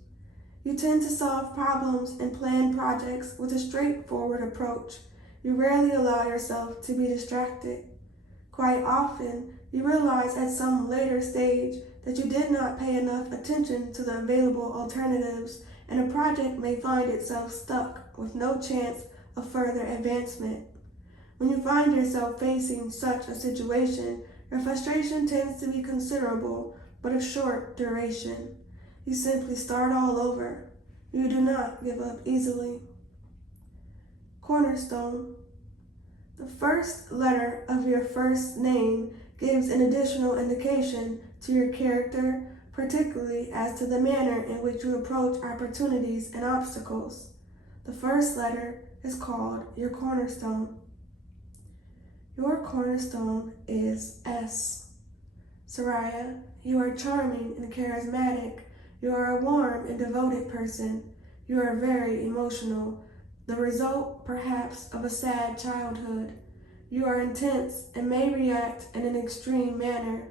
You tend to solve problems and plan projects with a straightforward approach. You rarely allow yourself to be distracted. Quite often, you realize at some later stage that you did not pay enough attention to the available alternatives, and a project may find itself stuck with no chance of further advancement. When you find yourself facing such a situation, your frustration tends to be considerable, but of short duration. You simply start all over. You do not give up easily. Cornerstone. The first letter of your first name gives an additional indication to your character, particularly as to the manner in which you approach opportunities and obstacles. The first letter is called your cornerstone. Your cornerstone is S. Soraya, you are charming and charismatic. You are a warm and devoted person. You are very emotional, the result, perhaps, of a sad childhood. You are intense and may react in an extreme manner.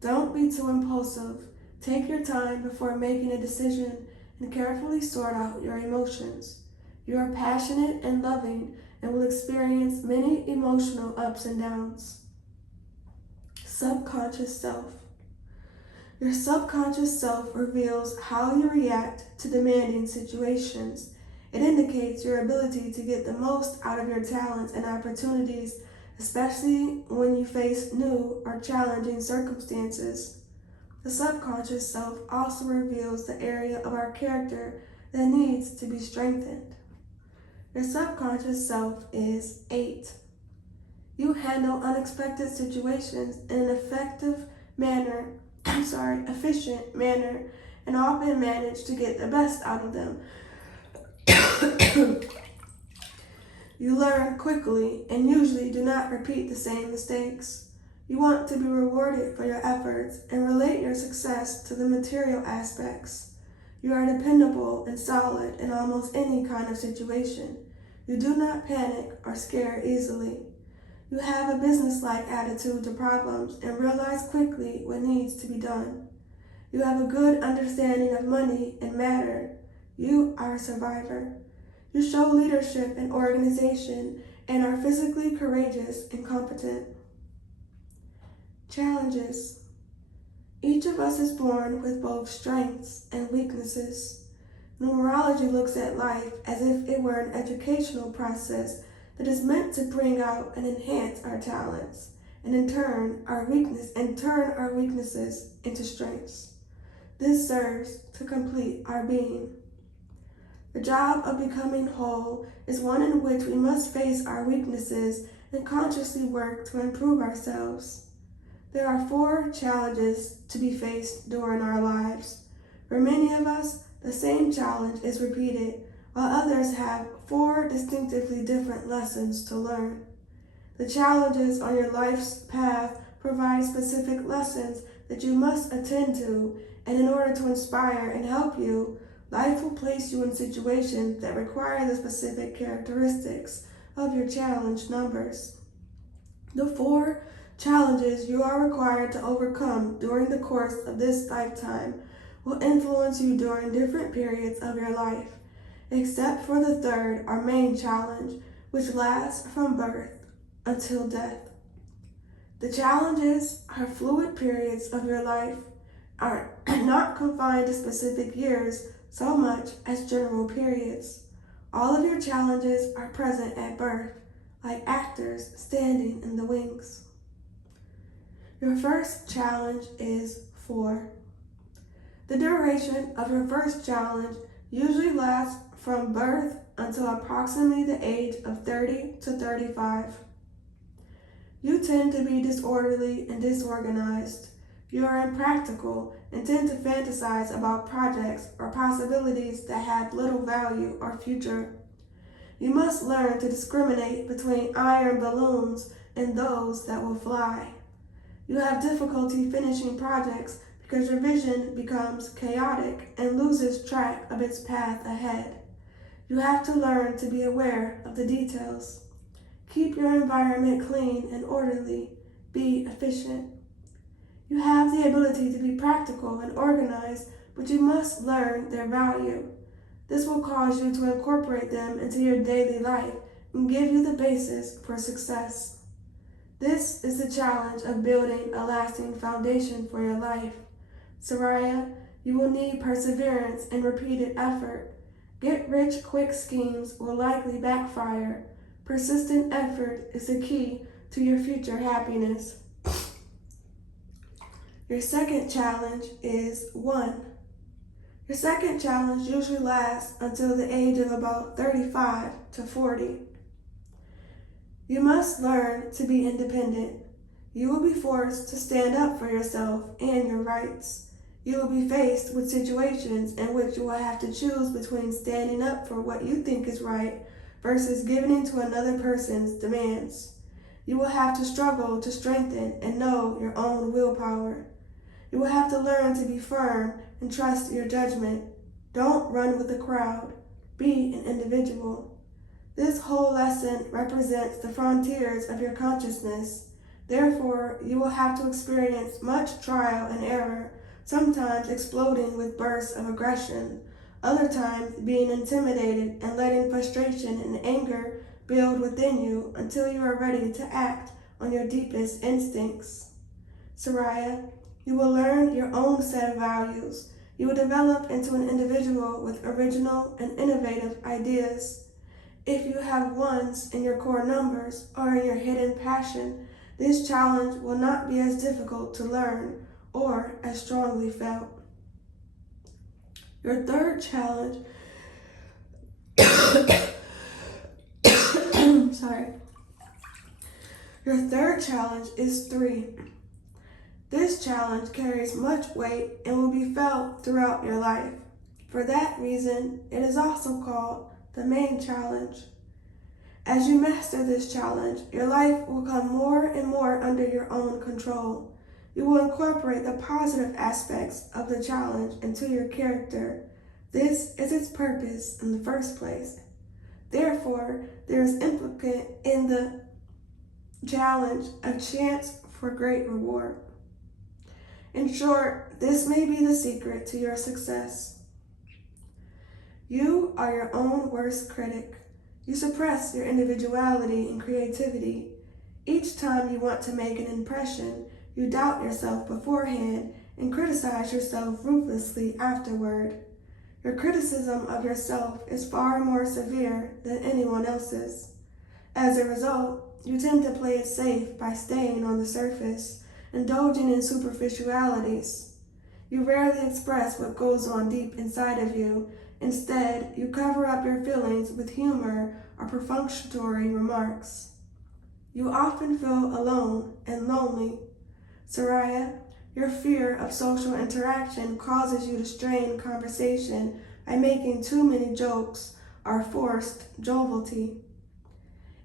Don't be too impulsive. Take your time before making a decision and carefully sort out your emotions. You are passionate and loving and will experience many emotional ups and downs. Subconscious self. Your subconscious self reveals how you react to demanding situations. It indicates your ability to get the most out of your talents and opportunities, especially when you face new or challenging circumstances. The subconscious self also reveals the area of our character that needs to be strengthened. Your subconscious self is 8. You handle unexpected situations in an efficient manner, and often manage to get the best out of them. You learn quickly and usually do not repeat the same mistakes. You want to be rewarded for your efforts and relate your success to the material aspects. You are dependable and solid in almost any kind of situation. You do not panic or scare easily. You have a business-like attitude to problems and realize quickly what needs to be done. You have a good understanding of money and matter. You are a survivor. You show leadership and organization and are physically courageous and competent. Challenges. Each of us is born with both strengths and weaknesses. Numerology looks at life as if it were an educational process that is meant to bring out and enhance our talents, and turn our weaknesses into strengths. This serves to complete our being. The job of becoming whole is one in which we must face our weaknesses and consciously work to improve ourselves. There are 4 challenges to be faced during our lives. For many of us, the same challenge is repeated, while others have 4 distinctively different lessons to learn. The challenges on your life's path provide specific lessons that you must attend to, and in order to inspire and help you, life will place you in situations that require the specific characteristics of your challenge numbers. The 4 challenges you are required to overcome during the course of this lifetime will influence you during different periods of your life, except for the 3rd or main challenge, which lasts from birth until death. The challenges are fluid periods of your life, are not confined to specific years so much as general periods. All of your challenges are present at birth, like actors standing in the wings. Your first challenge is 4. The duration of your first challenge usually lasts from birth until approximately the age of 30 to 35. You tend to be disorderly and disorganized. You are impractical and tend to fantasize about projects or possibilities that have little value or future. You must learn to discriminate between iron balloons and those that will fly. You have difficulty finishing projects because your vision becomes chaotic and loses track of its path ahead. You have to learn to be aware of the details. Keep your environment clean and orderly. Be efficient. You have the ability to be practical and organized, but you must learn their value. This will cause you to incorporate them into your daily life and give you the basis for success. This is the challenge of building a lasting foundation for your life. Soraya, you will need perseverance and repeated effort. Get-rich-quick schemes will likely backfire. Persistent effort is the key to your future happiness. Your second challenge is 1. Your second challenge usually lasts until the age of about 35 to 40. You must learn to be independent. You will be forced to stand up for yourself and your rights. You will be faced with situations in which you will have to choose between standing up for what you think is right versus giving in to another person's demands. You will have to struggle to strengthen and know your own willpower. You will have to learn to be firm and trust your judgment. Don't run with the crowd. Be an individual. This whole lesson represents the frontiers of your consciousness. Therefore, you will have to experience much trial and error, sometimes exploding with bursts of aggression, other times being intimidated and letting frustration and anger build within you until you are ready to act on your deepest instincts. Soraya, you will learn your own set of values. You will develop into an individual with original and innovative ideas. If you have ones in your core numbers or in your hidden passion, this challenge will not be as difficult to learn or as strongly felt. Your third challenge Your third challenge is 3. This challenge carries much weight and will be felt throughout your life. For that reason, it is also called the main challenge. As you master this challenge, your life will come more and more under your own control. You will incorporate the positive aspects of the challenge into your character. This is its purpose in the first place. Therefore, there is implicit in the challenge a chance for great reward. In short, this may be the secret to your success. You are your own worst critic. You suppress your individuality and creativity. Each time you want to make an impression, you doubt yourself beforehand and criticize yourself ruthlessly afterward. Your criticism of yourself is far more severe than anyone else's. As a result, you tend to play it safe by staying on the surface, indulging in superficialities. You rarely express what goes on deep inside of you. Instead, you cover up your feelings with humor or perfunctory remarks. You often feel alone and lonely. Soraya, your fear of social interaction causes you to strain conversation by making too many jokes or forced joviality.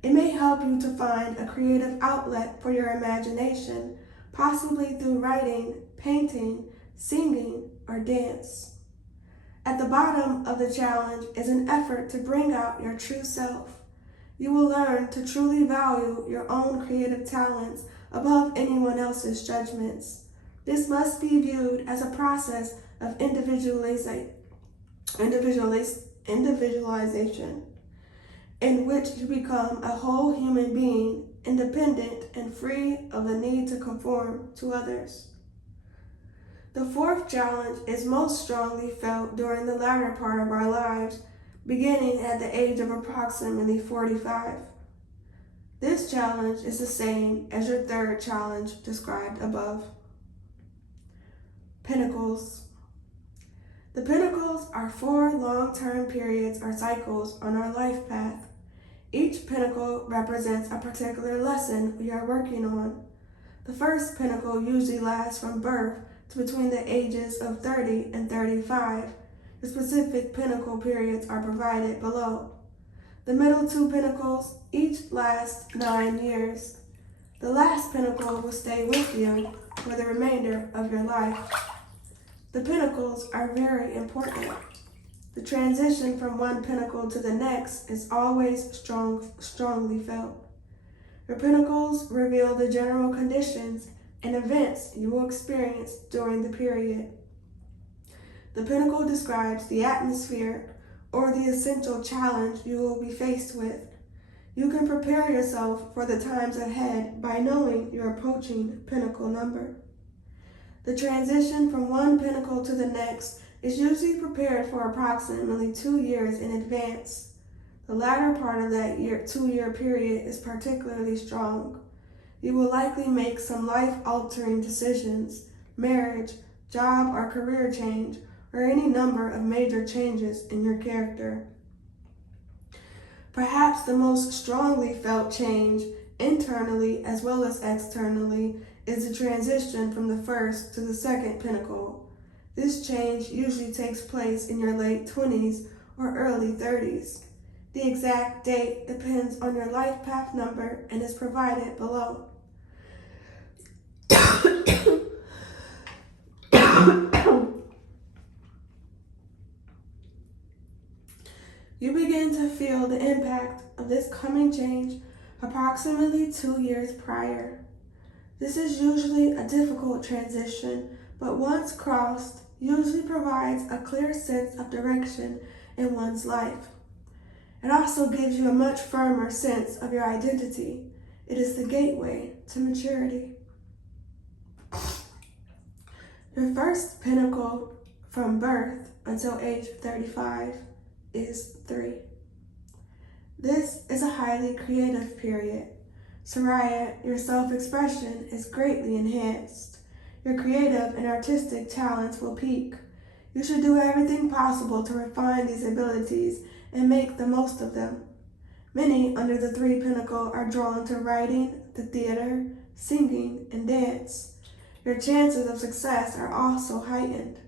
It may help you to find a creative outlet for your imagination, possibly through writing, painting, singing, or dance. At the bottom of the challenge is an effort to bring out your true self. You will learn to truly value your own creative talents above anyone else's judgments. This must be viewed as a process of individualization, in which you become a whole human being, independent and free of the need to conform to others. The fourth challenge is most strongly felt during the latter part of our lives, beginning at the age of approximately 45. This challenge is the same as your third challenge described above. Pentacles. The pinnacles are 4 long-term periods or cycles on our life path. Each pinnacle represents a particular lesson we are working on. The first pinnacle usually lasts from birth to between the ages of 30 and 35. The specific pinnacle periods are provided below. The middle 2 pinnacles each last 9 years. The last pinnacle will stay with you for the remainder of your life. The pinnacles are very important. The transition from one pinnacle to the next is always strongly felt. Your pinnacles reveal the general conditions and events you will experience during the period. The pinnacle describes the atmosphere or the essential challenge you will be faced with. You can prepare yourself for the times ahead by knowing your approaching pinnacle number. The transition from one pinnacle to the next is usually prepared for approximately 2 years in advance. The latter part of that 2-year period is particularly strong. You will likely make some life-altering decisions, marriage, job or career change, or any number of major changes in your character. Perhaps the most strongly felt change, internally as well as externally, is the transition from the first to the second pinnacle. This change usually takes place in your late 20s or early 30s. The exact date depends on your life path number and is provided below. You begin to feel the impact of this coming change approximately 2 years prior. This is usually a difficult transition, but once crossed, usually provides a clear sense of direction in one's life. It also gives you a much firmer sense of your identity. It is the gateway to maturity. Your first pinnacle from birth until age 35 is 3. This is a highly creative period. Soraya, your self-expression is greatly enhanced. Your creative and artistic talents will peak. You should do everything possible to refine these abilities and make the most of them. Many under the 3 pinnacle are drawn to writing, the theater, singing, and dance. Your chances of success are also heightened.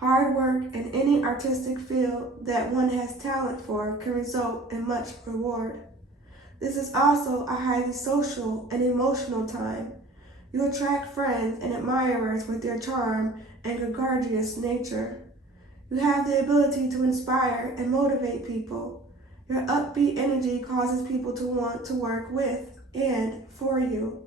Hard work in any artistic field that one has talent for can result in much reward. This is also a highly social and emotional time. You attract friends and admirers with your charm and gregarious nature. You have the ability to inspire and motivate people. Your upbeat energy causes people to want to work with and for you.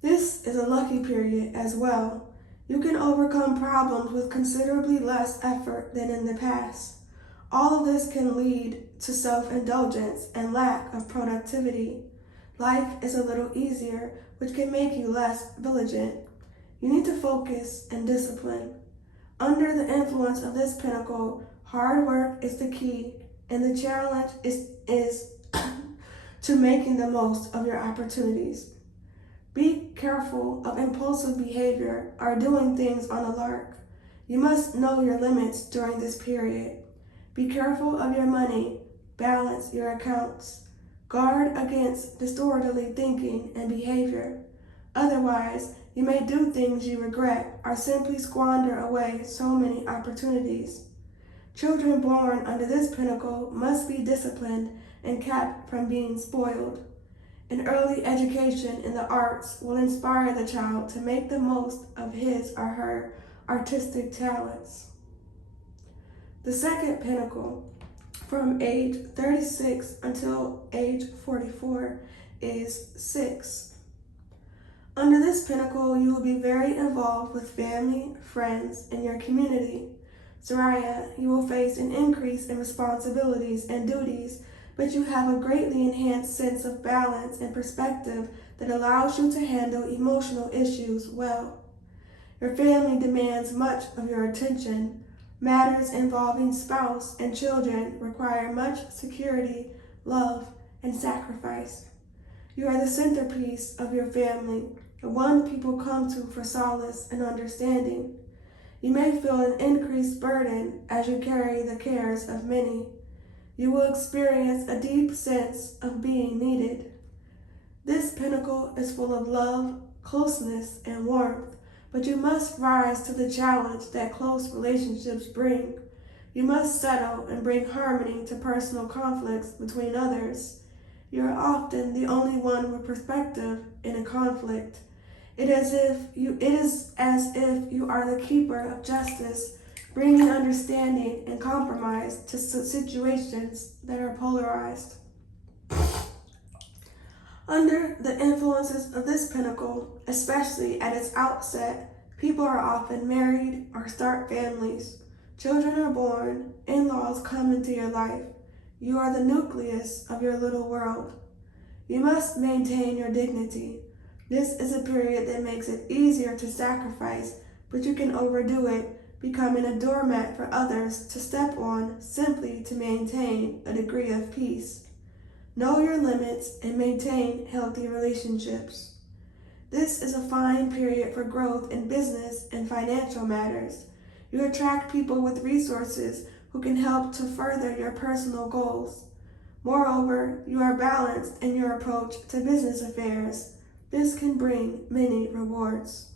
This is a lucky period as well. You can overcome problems with considerably less effort than in the past. All of this can lead to self-indulgence and lack of productivity. Life is a little easier, which can make you less vigilant. You need to focus and discipline. Under the influence of this pinnacle, hard work is the key, and the challenge is to making the most of your opportunities. Be careful of impulsive behavior or doing things on a lark. You must know your limits during this period. Be careful of your money. Balance your accounts. Guard against disorderly thinking and behavior. Otherwise, you may do things you regret or simply squander away so many opportunities. Children born under this pinnacle must be disciplined and kept from being spoiled. An early education in the arts will inspire the child to make the most of his or her artistic talents. The second pinnacle, from age 36 until age 44, is 6. Under this pinnacle, you will be very involved with family, friends, and your community. Soraya, you will face an increase in responsibilities and duties, but you have a greatly enhanced sense of balance and perspective that allows you to handle emotional issues well. Your family demands much of your attention. Matters involving spouse and children require much security, love, and sacrifice. You are the centerpiece of your family, the one people come to for solace and understanding. You may feel an increased burden as you carry the cares of many. You will experience a deep sense of being needed. This pinnacle is full of love, closeness, and warmth, but you must rise to the challenge that close relationships bring. You must settle and bring harmony to personal conflicts between others. You are often the only one with perspective in a conflict. It is as if you are the keeper of justice, bringing understanding and compromise to situations that are polarized. Under the influences of this pinnacle, especially at its outset, people are often married or start families. Children are born, in-laws come into your life. You are the nucleus of your little world. You must maintain your dignity. This is a period that makes it easier to sacrifice, but you can overdo it, becoming a doormat for others to step on simply to maintain a degree of peace. Know your limits and maintain healthy relationships. This is a fine period for growth in business and financial matters. You attract people with resources who can help to further your personal goals. Moreover, you are balanced in your approach to business affairs. This can bring many rewards.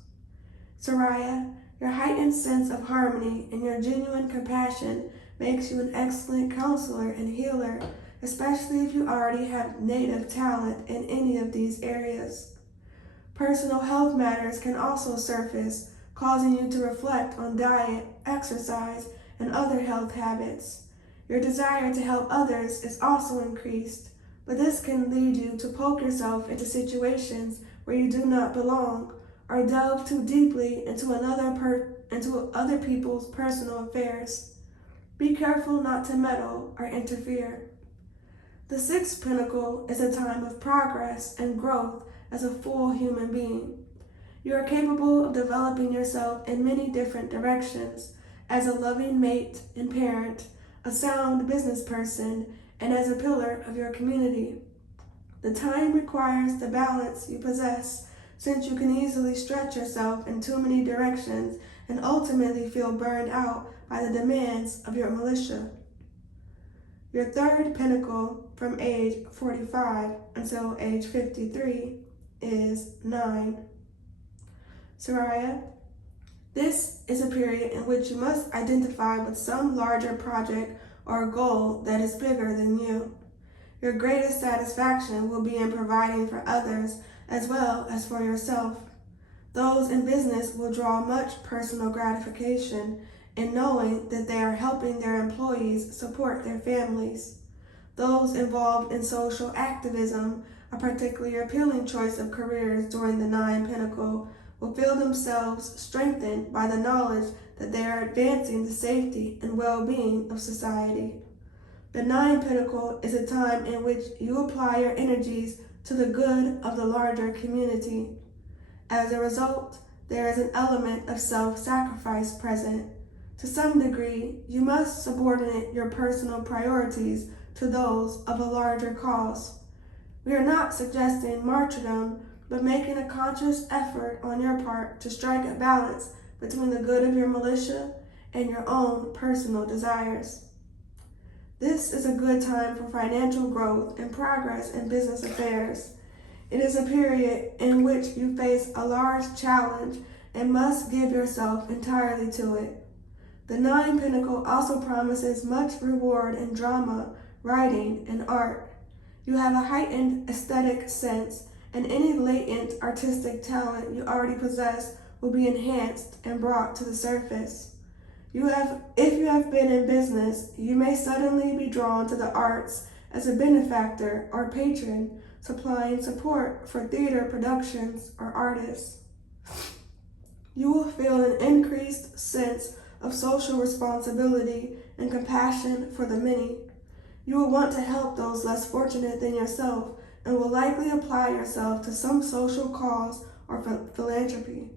Soraya, your heightened sense of harmony and your genuine compassion makes you an excellent counselor and healer, especially if you already have native talent in any of these areas. Personal health matters can also surface, causing you to reflect on diet, exercise, and other health habits. Your desire to help others is also increased, but this can lead you to poke yourself into situations where you do not belong or delve too deeply into other people's personal affairs. Be careful not to meddle or interfere. The sixth pinnacle is a time of progress and growth as a full human being. You are capable of developing yourself in many different directions as a loving mate and parent, a sound business person, and as a pillar of your community. The time requires the balance you possess, since you can easily stretch yourself in too many directions and ultimately feel burned out by the demands of your militia. Your third pinnacle from age 45 until age 53 is 9. Soraya, this is a period in which you must identify with some larger project or goal that is bigger than you. Your greatest satisfaction will be in providing for others as well as for yourself. Those in business will draw much personal gratification in knowing that they are helping their employees support their families. Those involved in social activism, a particularly appealing choice of careers during the 9 pinnacle, will feel themselves strengthened by the knowledge that they are advancing the safety and well-being of society. The 9 pinnacle is a time in which you apply your energies to the good of the larger community. As a result, there is an element of self-sacrifice present. To some degree, you must subordinate your personal priorities to those of a larger cause. We are not suggesting martyrdom, but making a conscious effort on your part to strike a balance between the good of your militia and your own personal desires. This is a good time for financial growth and progress in business affairs. It is a period in which you face a large challenge and must give yourself entirely to it. The 9 pinnacle also promises much reward in drama, writing, and art. You have a heightened aesthetic sense, and any latent artistic talent you already possess will be enhanced and brought to the surface. If you have been in business, you may suddenly be drawn to the arts as a benefactor or patron, supplying support for theater productions or artists. You will feel an increased sense of social responsibility and compassion for the many. You will want to help those less fortunate than yourself and will likely apply yourself to some social cause or philanthropy.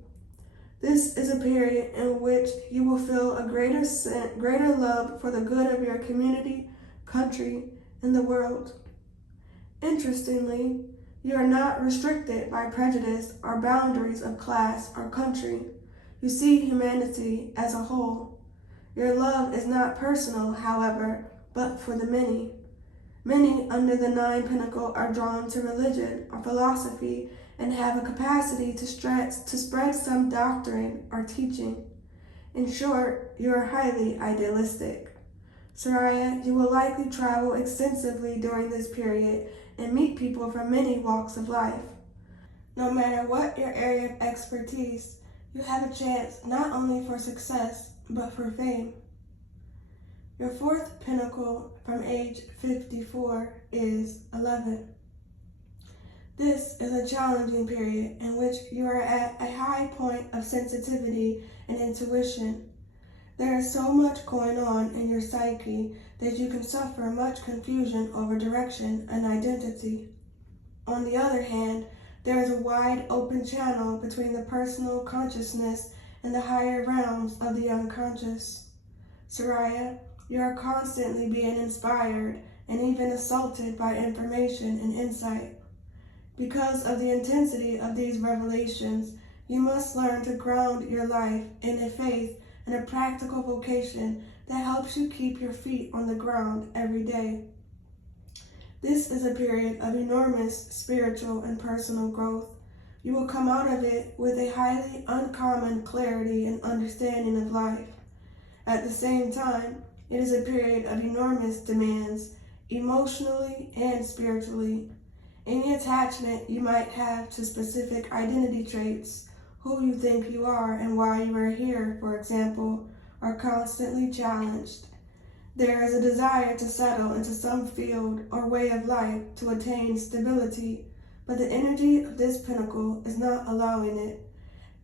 This is a period in which you will feel a greater love for the good of your community, country, and the world. Interestingly, you are not restricted by prejudice or boundaries of class or country. You see humanity as a whole. Your love is not personal, however, but for the many. Many under the 9 pinnacle are drawn to religion or philosophy and have a capacity to spread some doctrine or teaching. In short, you are highly idealistic. Soraya, you will likely travel extensively during this period and meet people from many walks of life. No matter what your area of expertise, you have a chance not only for success, but for fame. Your 4th pinnacle from age 54 is 11. This is a challenging period in which you are at a high point of sensitivity and intuition. There is so much going on in your psyche that you can suffer much confusion over direction and identity. On the other hand, there is a wide open channel between the personal consciousness and the higher realms of the unconscious. Soraya, you are constantly being inspired and even assaulted by information and insight. Because of the intensity of these revelations, you must learn to ground your life in a faith and a practical vocation that helps you keep your feet on the ground every day. This is a period of enormous spiritual and personal growth. You will come out of it with a highly uncommon clarity and understanding of life. At the same time, it is a period of enormous demands, emotionally and spiritually. Any attachment you might have to specific identity traits, who you think you are and why you are here, for example, are constantly challenged. There is a desire to settle into some field or way of life to attain stability, but the energy of this pinnacle is not allowing it.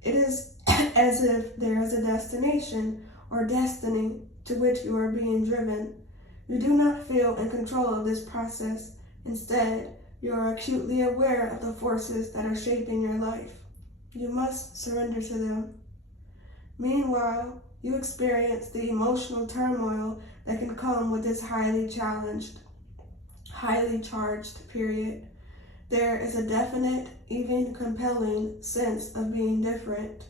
It is as if there is a destination or destiny to which you are being driven. You do not feel in control of this process. Instead, you are acutely aware of the forces that are shaping your life. You must surrender to them. Meanwhile, you experience the emotional turmoil that can come with this highly charged period. There is a definite, even compelling sense of being different.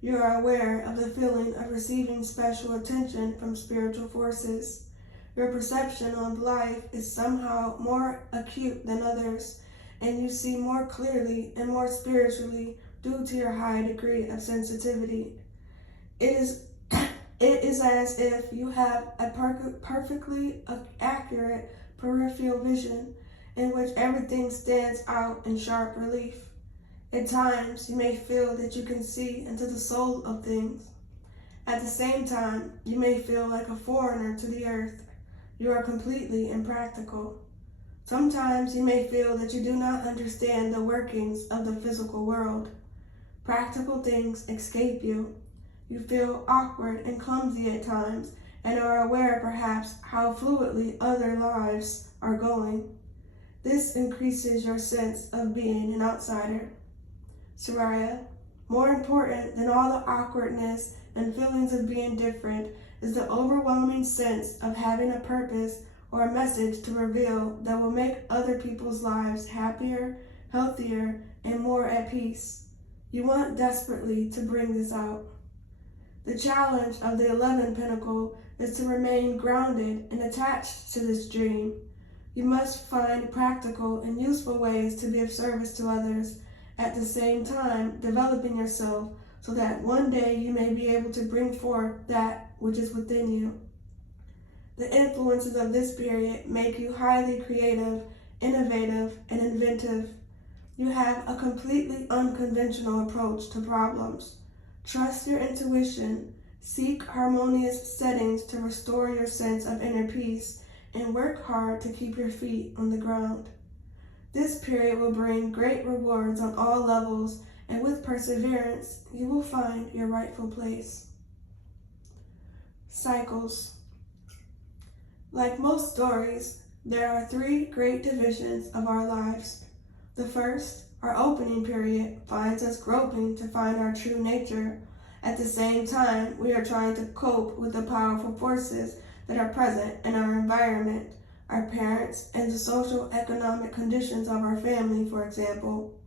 You are aware of the feeling of receiving special attention from spiritual forces. Your perception of life is somehow more acute than others, and you see more clearly and more spiritually due to your high degree of sensitivity. It is as if you have a perfectly accurate peripheral vision in which everything stands out in sharp relief. At times, you may feel that you can see into the soul of things. At the same time, you may feel like a foreigner to the earth. You are completely impractical. Sometimes you may feel that you do not understand the workings of the physical world. Practical things escape you. You feel awkward and clumsy at times and are aware perhaps how fluidly other lives are going. This increases your sense of being an outsider. Soraya, more important than all the awkwardness and feelings of being different is the overwhelming sense of having a purpose or a message to reveal that will make other people's lives happier, healthier, and more at peace. You want desperately to bring this out. The challenge of the 11th pinnacle is to remain grounded and attached to this dream. You must find practical and useful ways to be of service to others, at the same time developing yourself so that one day you may be able to bring forth that which is within you. The influences of this period make you highly creative, innovative, and inventive. You have a completely unconventional approach to problems. Trust your intuition, seek harmonious settings to restore your sense of inner peace, and work hard to keep your feet on the ground. This period will bring great rewards on all levels, and with perseverance, you will find your rightful place. Cycles. Like most stories, there are 3 great divisions of our lives. The first, our opening period, finds us groping to find our true nature. At the same time, we are trying to cope with the powerful forces that are present in our environment, our parents, and the social economic conditions of our family, for example.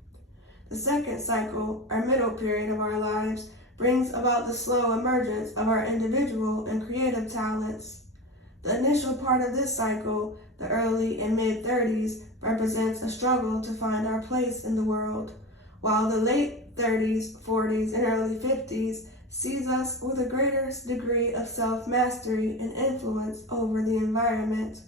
The second cycle, our middle period of our lives, brings about the slow emergence of our individual and creative talents. The initial part of this cycle, the early and mid-30s, represents a struggle to find our place in the world, while the late 30s, 40s, and early 50s sees us with a greater degree of self-mastery and influence over the environment.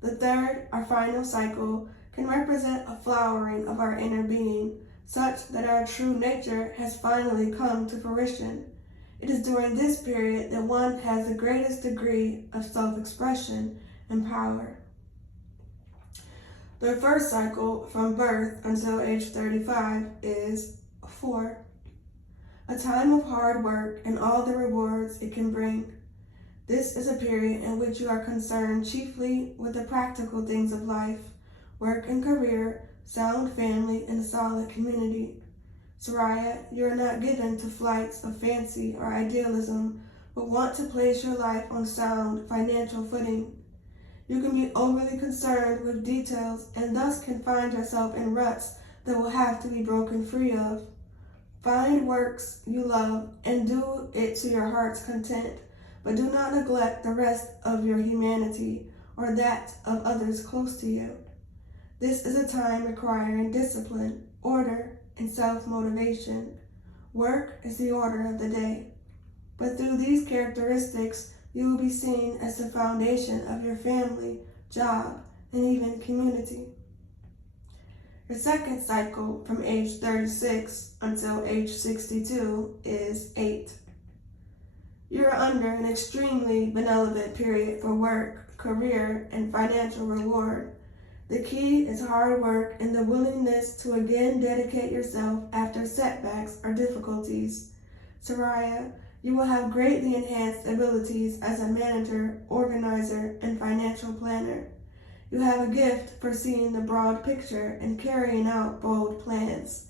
The third, our final cycle, can represent a flowering of our inner being, such that our true nature has finally come to fruition. It is during this period that one has the greatest degree of self-expression and power. The first cycle, from birth until age 35, is 4. A time of hard work and all the rewards it can bring. This is a period in which you are concerned chiefly with the practical things of life, work and career, sound family, and a solid community. Soraya, you are not given to flights of fancy or idealism, but want to place your life on sound financial footing. You can be overly concerned with details and thus can find yourself in ruts that will have to be broken free of. Find works you love and do it to your heart's content, but do not neglect the rest of your humanity or that of others close to you. This is a time requiring discipline, order, and self-motivation. Work is the order of the day. But through these characteristics, you will be seen as the foundation of your family, job, and even community. Your second cycle, from age 36 until age 62, is 8. You are under an extremely benevolent period for work, career, and financial reward. The key is hard work and the willingness to again dedicate yourself after setbacks or difficulties. Soraya, you will have greatly enhanced abilities as a manager, organizer, and financial planner. You have a gift for seeing the broad picture and carrying out bold plans.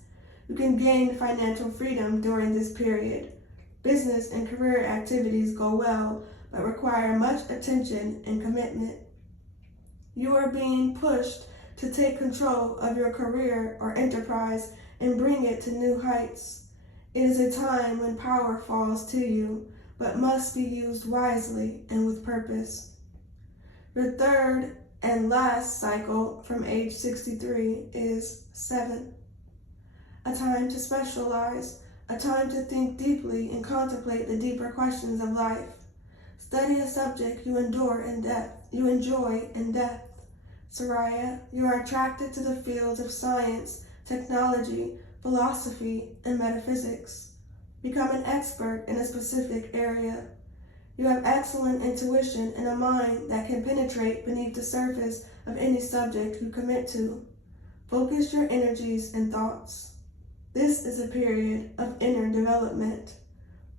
You can gain financial freedom during this period. Business and career activities go well, but require much attention and commitment. You are being pushed to take control of your career or enterprise and bring it to new heights. It is a time when power falls to you, but must be used wisely and with purpose. Your third and last cycle, from age 63, is 7. A time to specialize, a time to think deeply and contemplate the deeper questions of life. Study a subject you enjoy in depth. Soraya, you are attracted to the fields of science, technology, philosophy, and metaphysics. Become an expert in a specific area. You have excellent intuition and a mind that can penetrate beneath the surface of any subject you commit to. Focus your energies and thoughts. This is a period of inner development.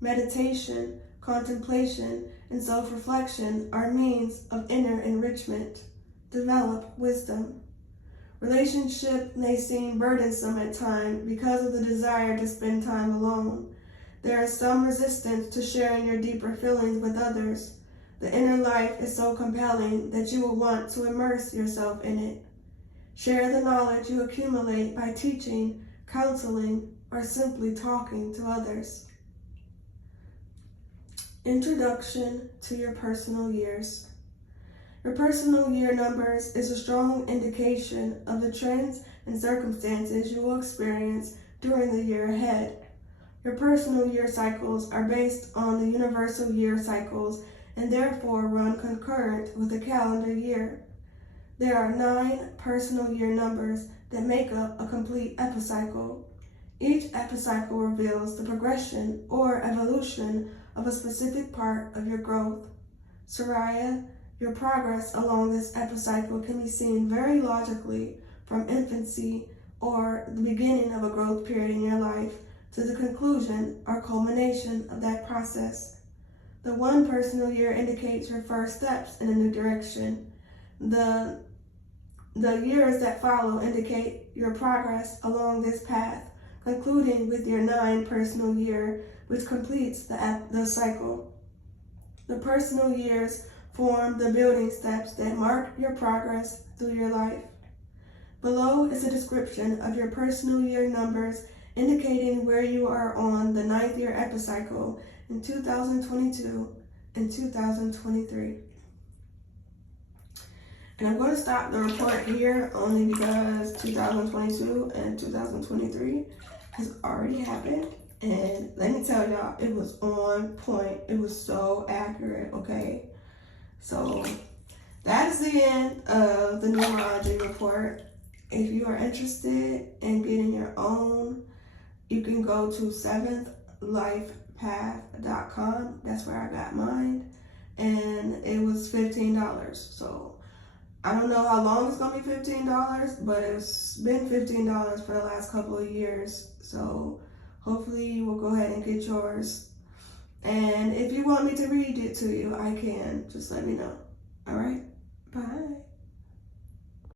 Meditation, contemplation, and self-reflection are means of inner enrichment. Develop wisdom. Relationship may seem burdensome at times because of the desire to spend time alone. There is some resistance to sharing your deeper feelings with others. The inner life is so compelling that you will want to immerse yourself in it. Share the knowledge you accumulate by teaching, counseling, or simply talking to others. Introduction to your personal years. Your personal year numbers is a strong indication of the trends and circumstances you will experience during the year ahead. Your personal year cycles are based on the universal year cycles and therefore run concurrent with the calendar year. There are 9 personal year numbers that make up a complete epicycle. Each epicycle reveals the progression or evolution of a specific part of your growth. Soraya, your progress along this epicycle can be seen very logically from infancy or the beginning of a growth period in your life to the conclusion or culmination of that process. The 1 personal year indicates your first steps in a new direction. The years that follow indicate your progress along this path, concluding with your 9 personal year, which completes the cycle. The personal years form the building steps that mark your progress through your life. Below is a description of your personal year numbers indicating where you are on the 9th year epicycle in 2022 and 2023. And I'm going to stop the report here only because 2022 and 2023 has already happened. And let me tell y'all, it was on point. It was so accurate, okay? So that is the end of the numerology report. If you are interested in getting your own, you can go to seventhlifepath.com. That's where I got mine. And it was $15. So I don't know how long it's going to be $15, but it's been $15 for the last couple of years. So hopefully you will go ahead and get yours. And if you want me to read it to you, I can. Just let me know. All right? Bye.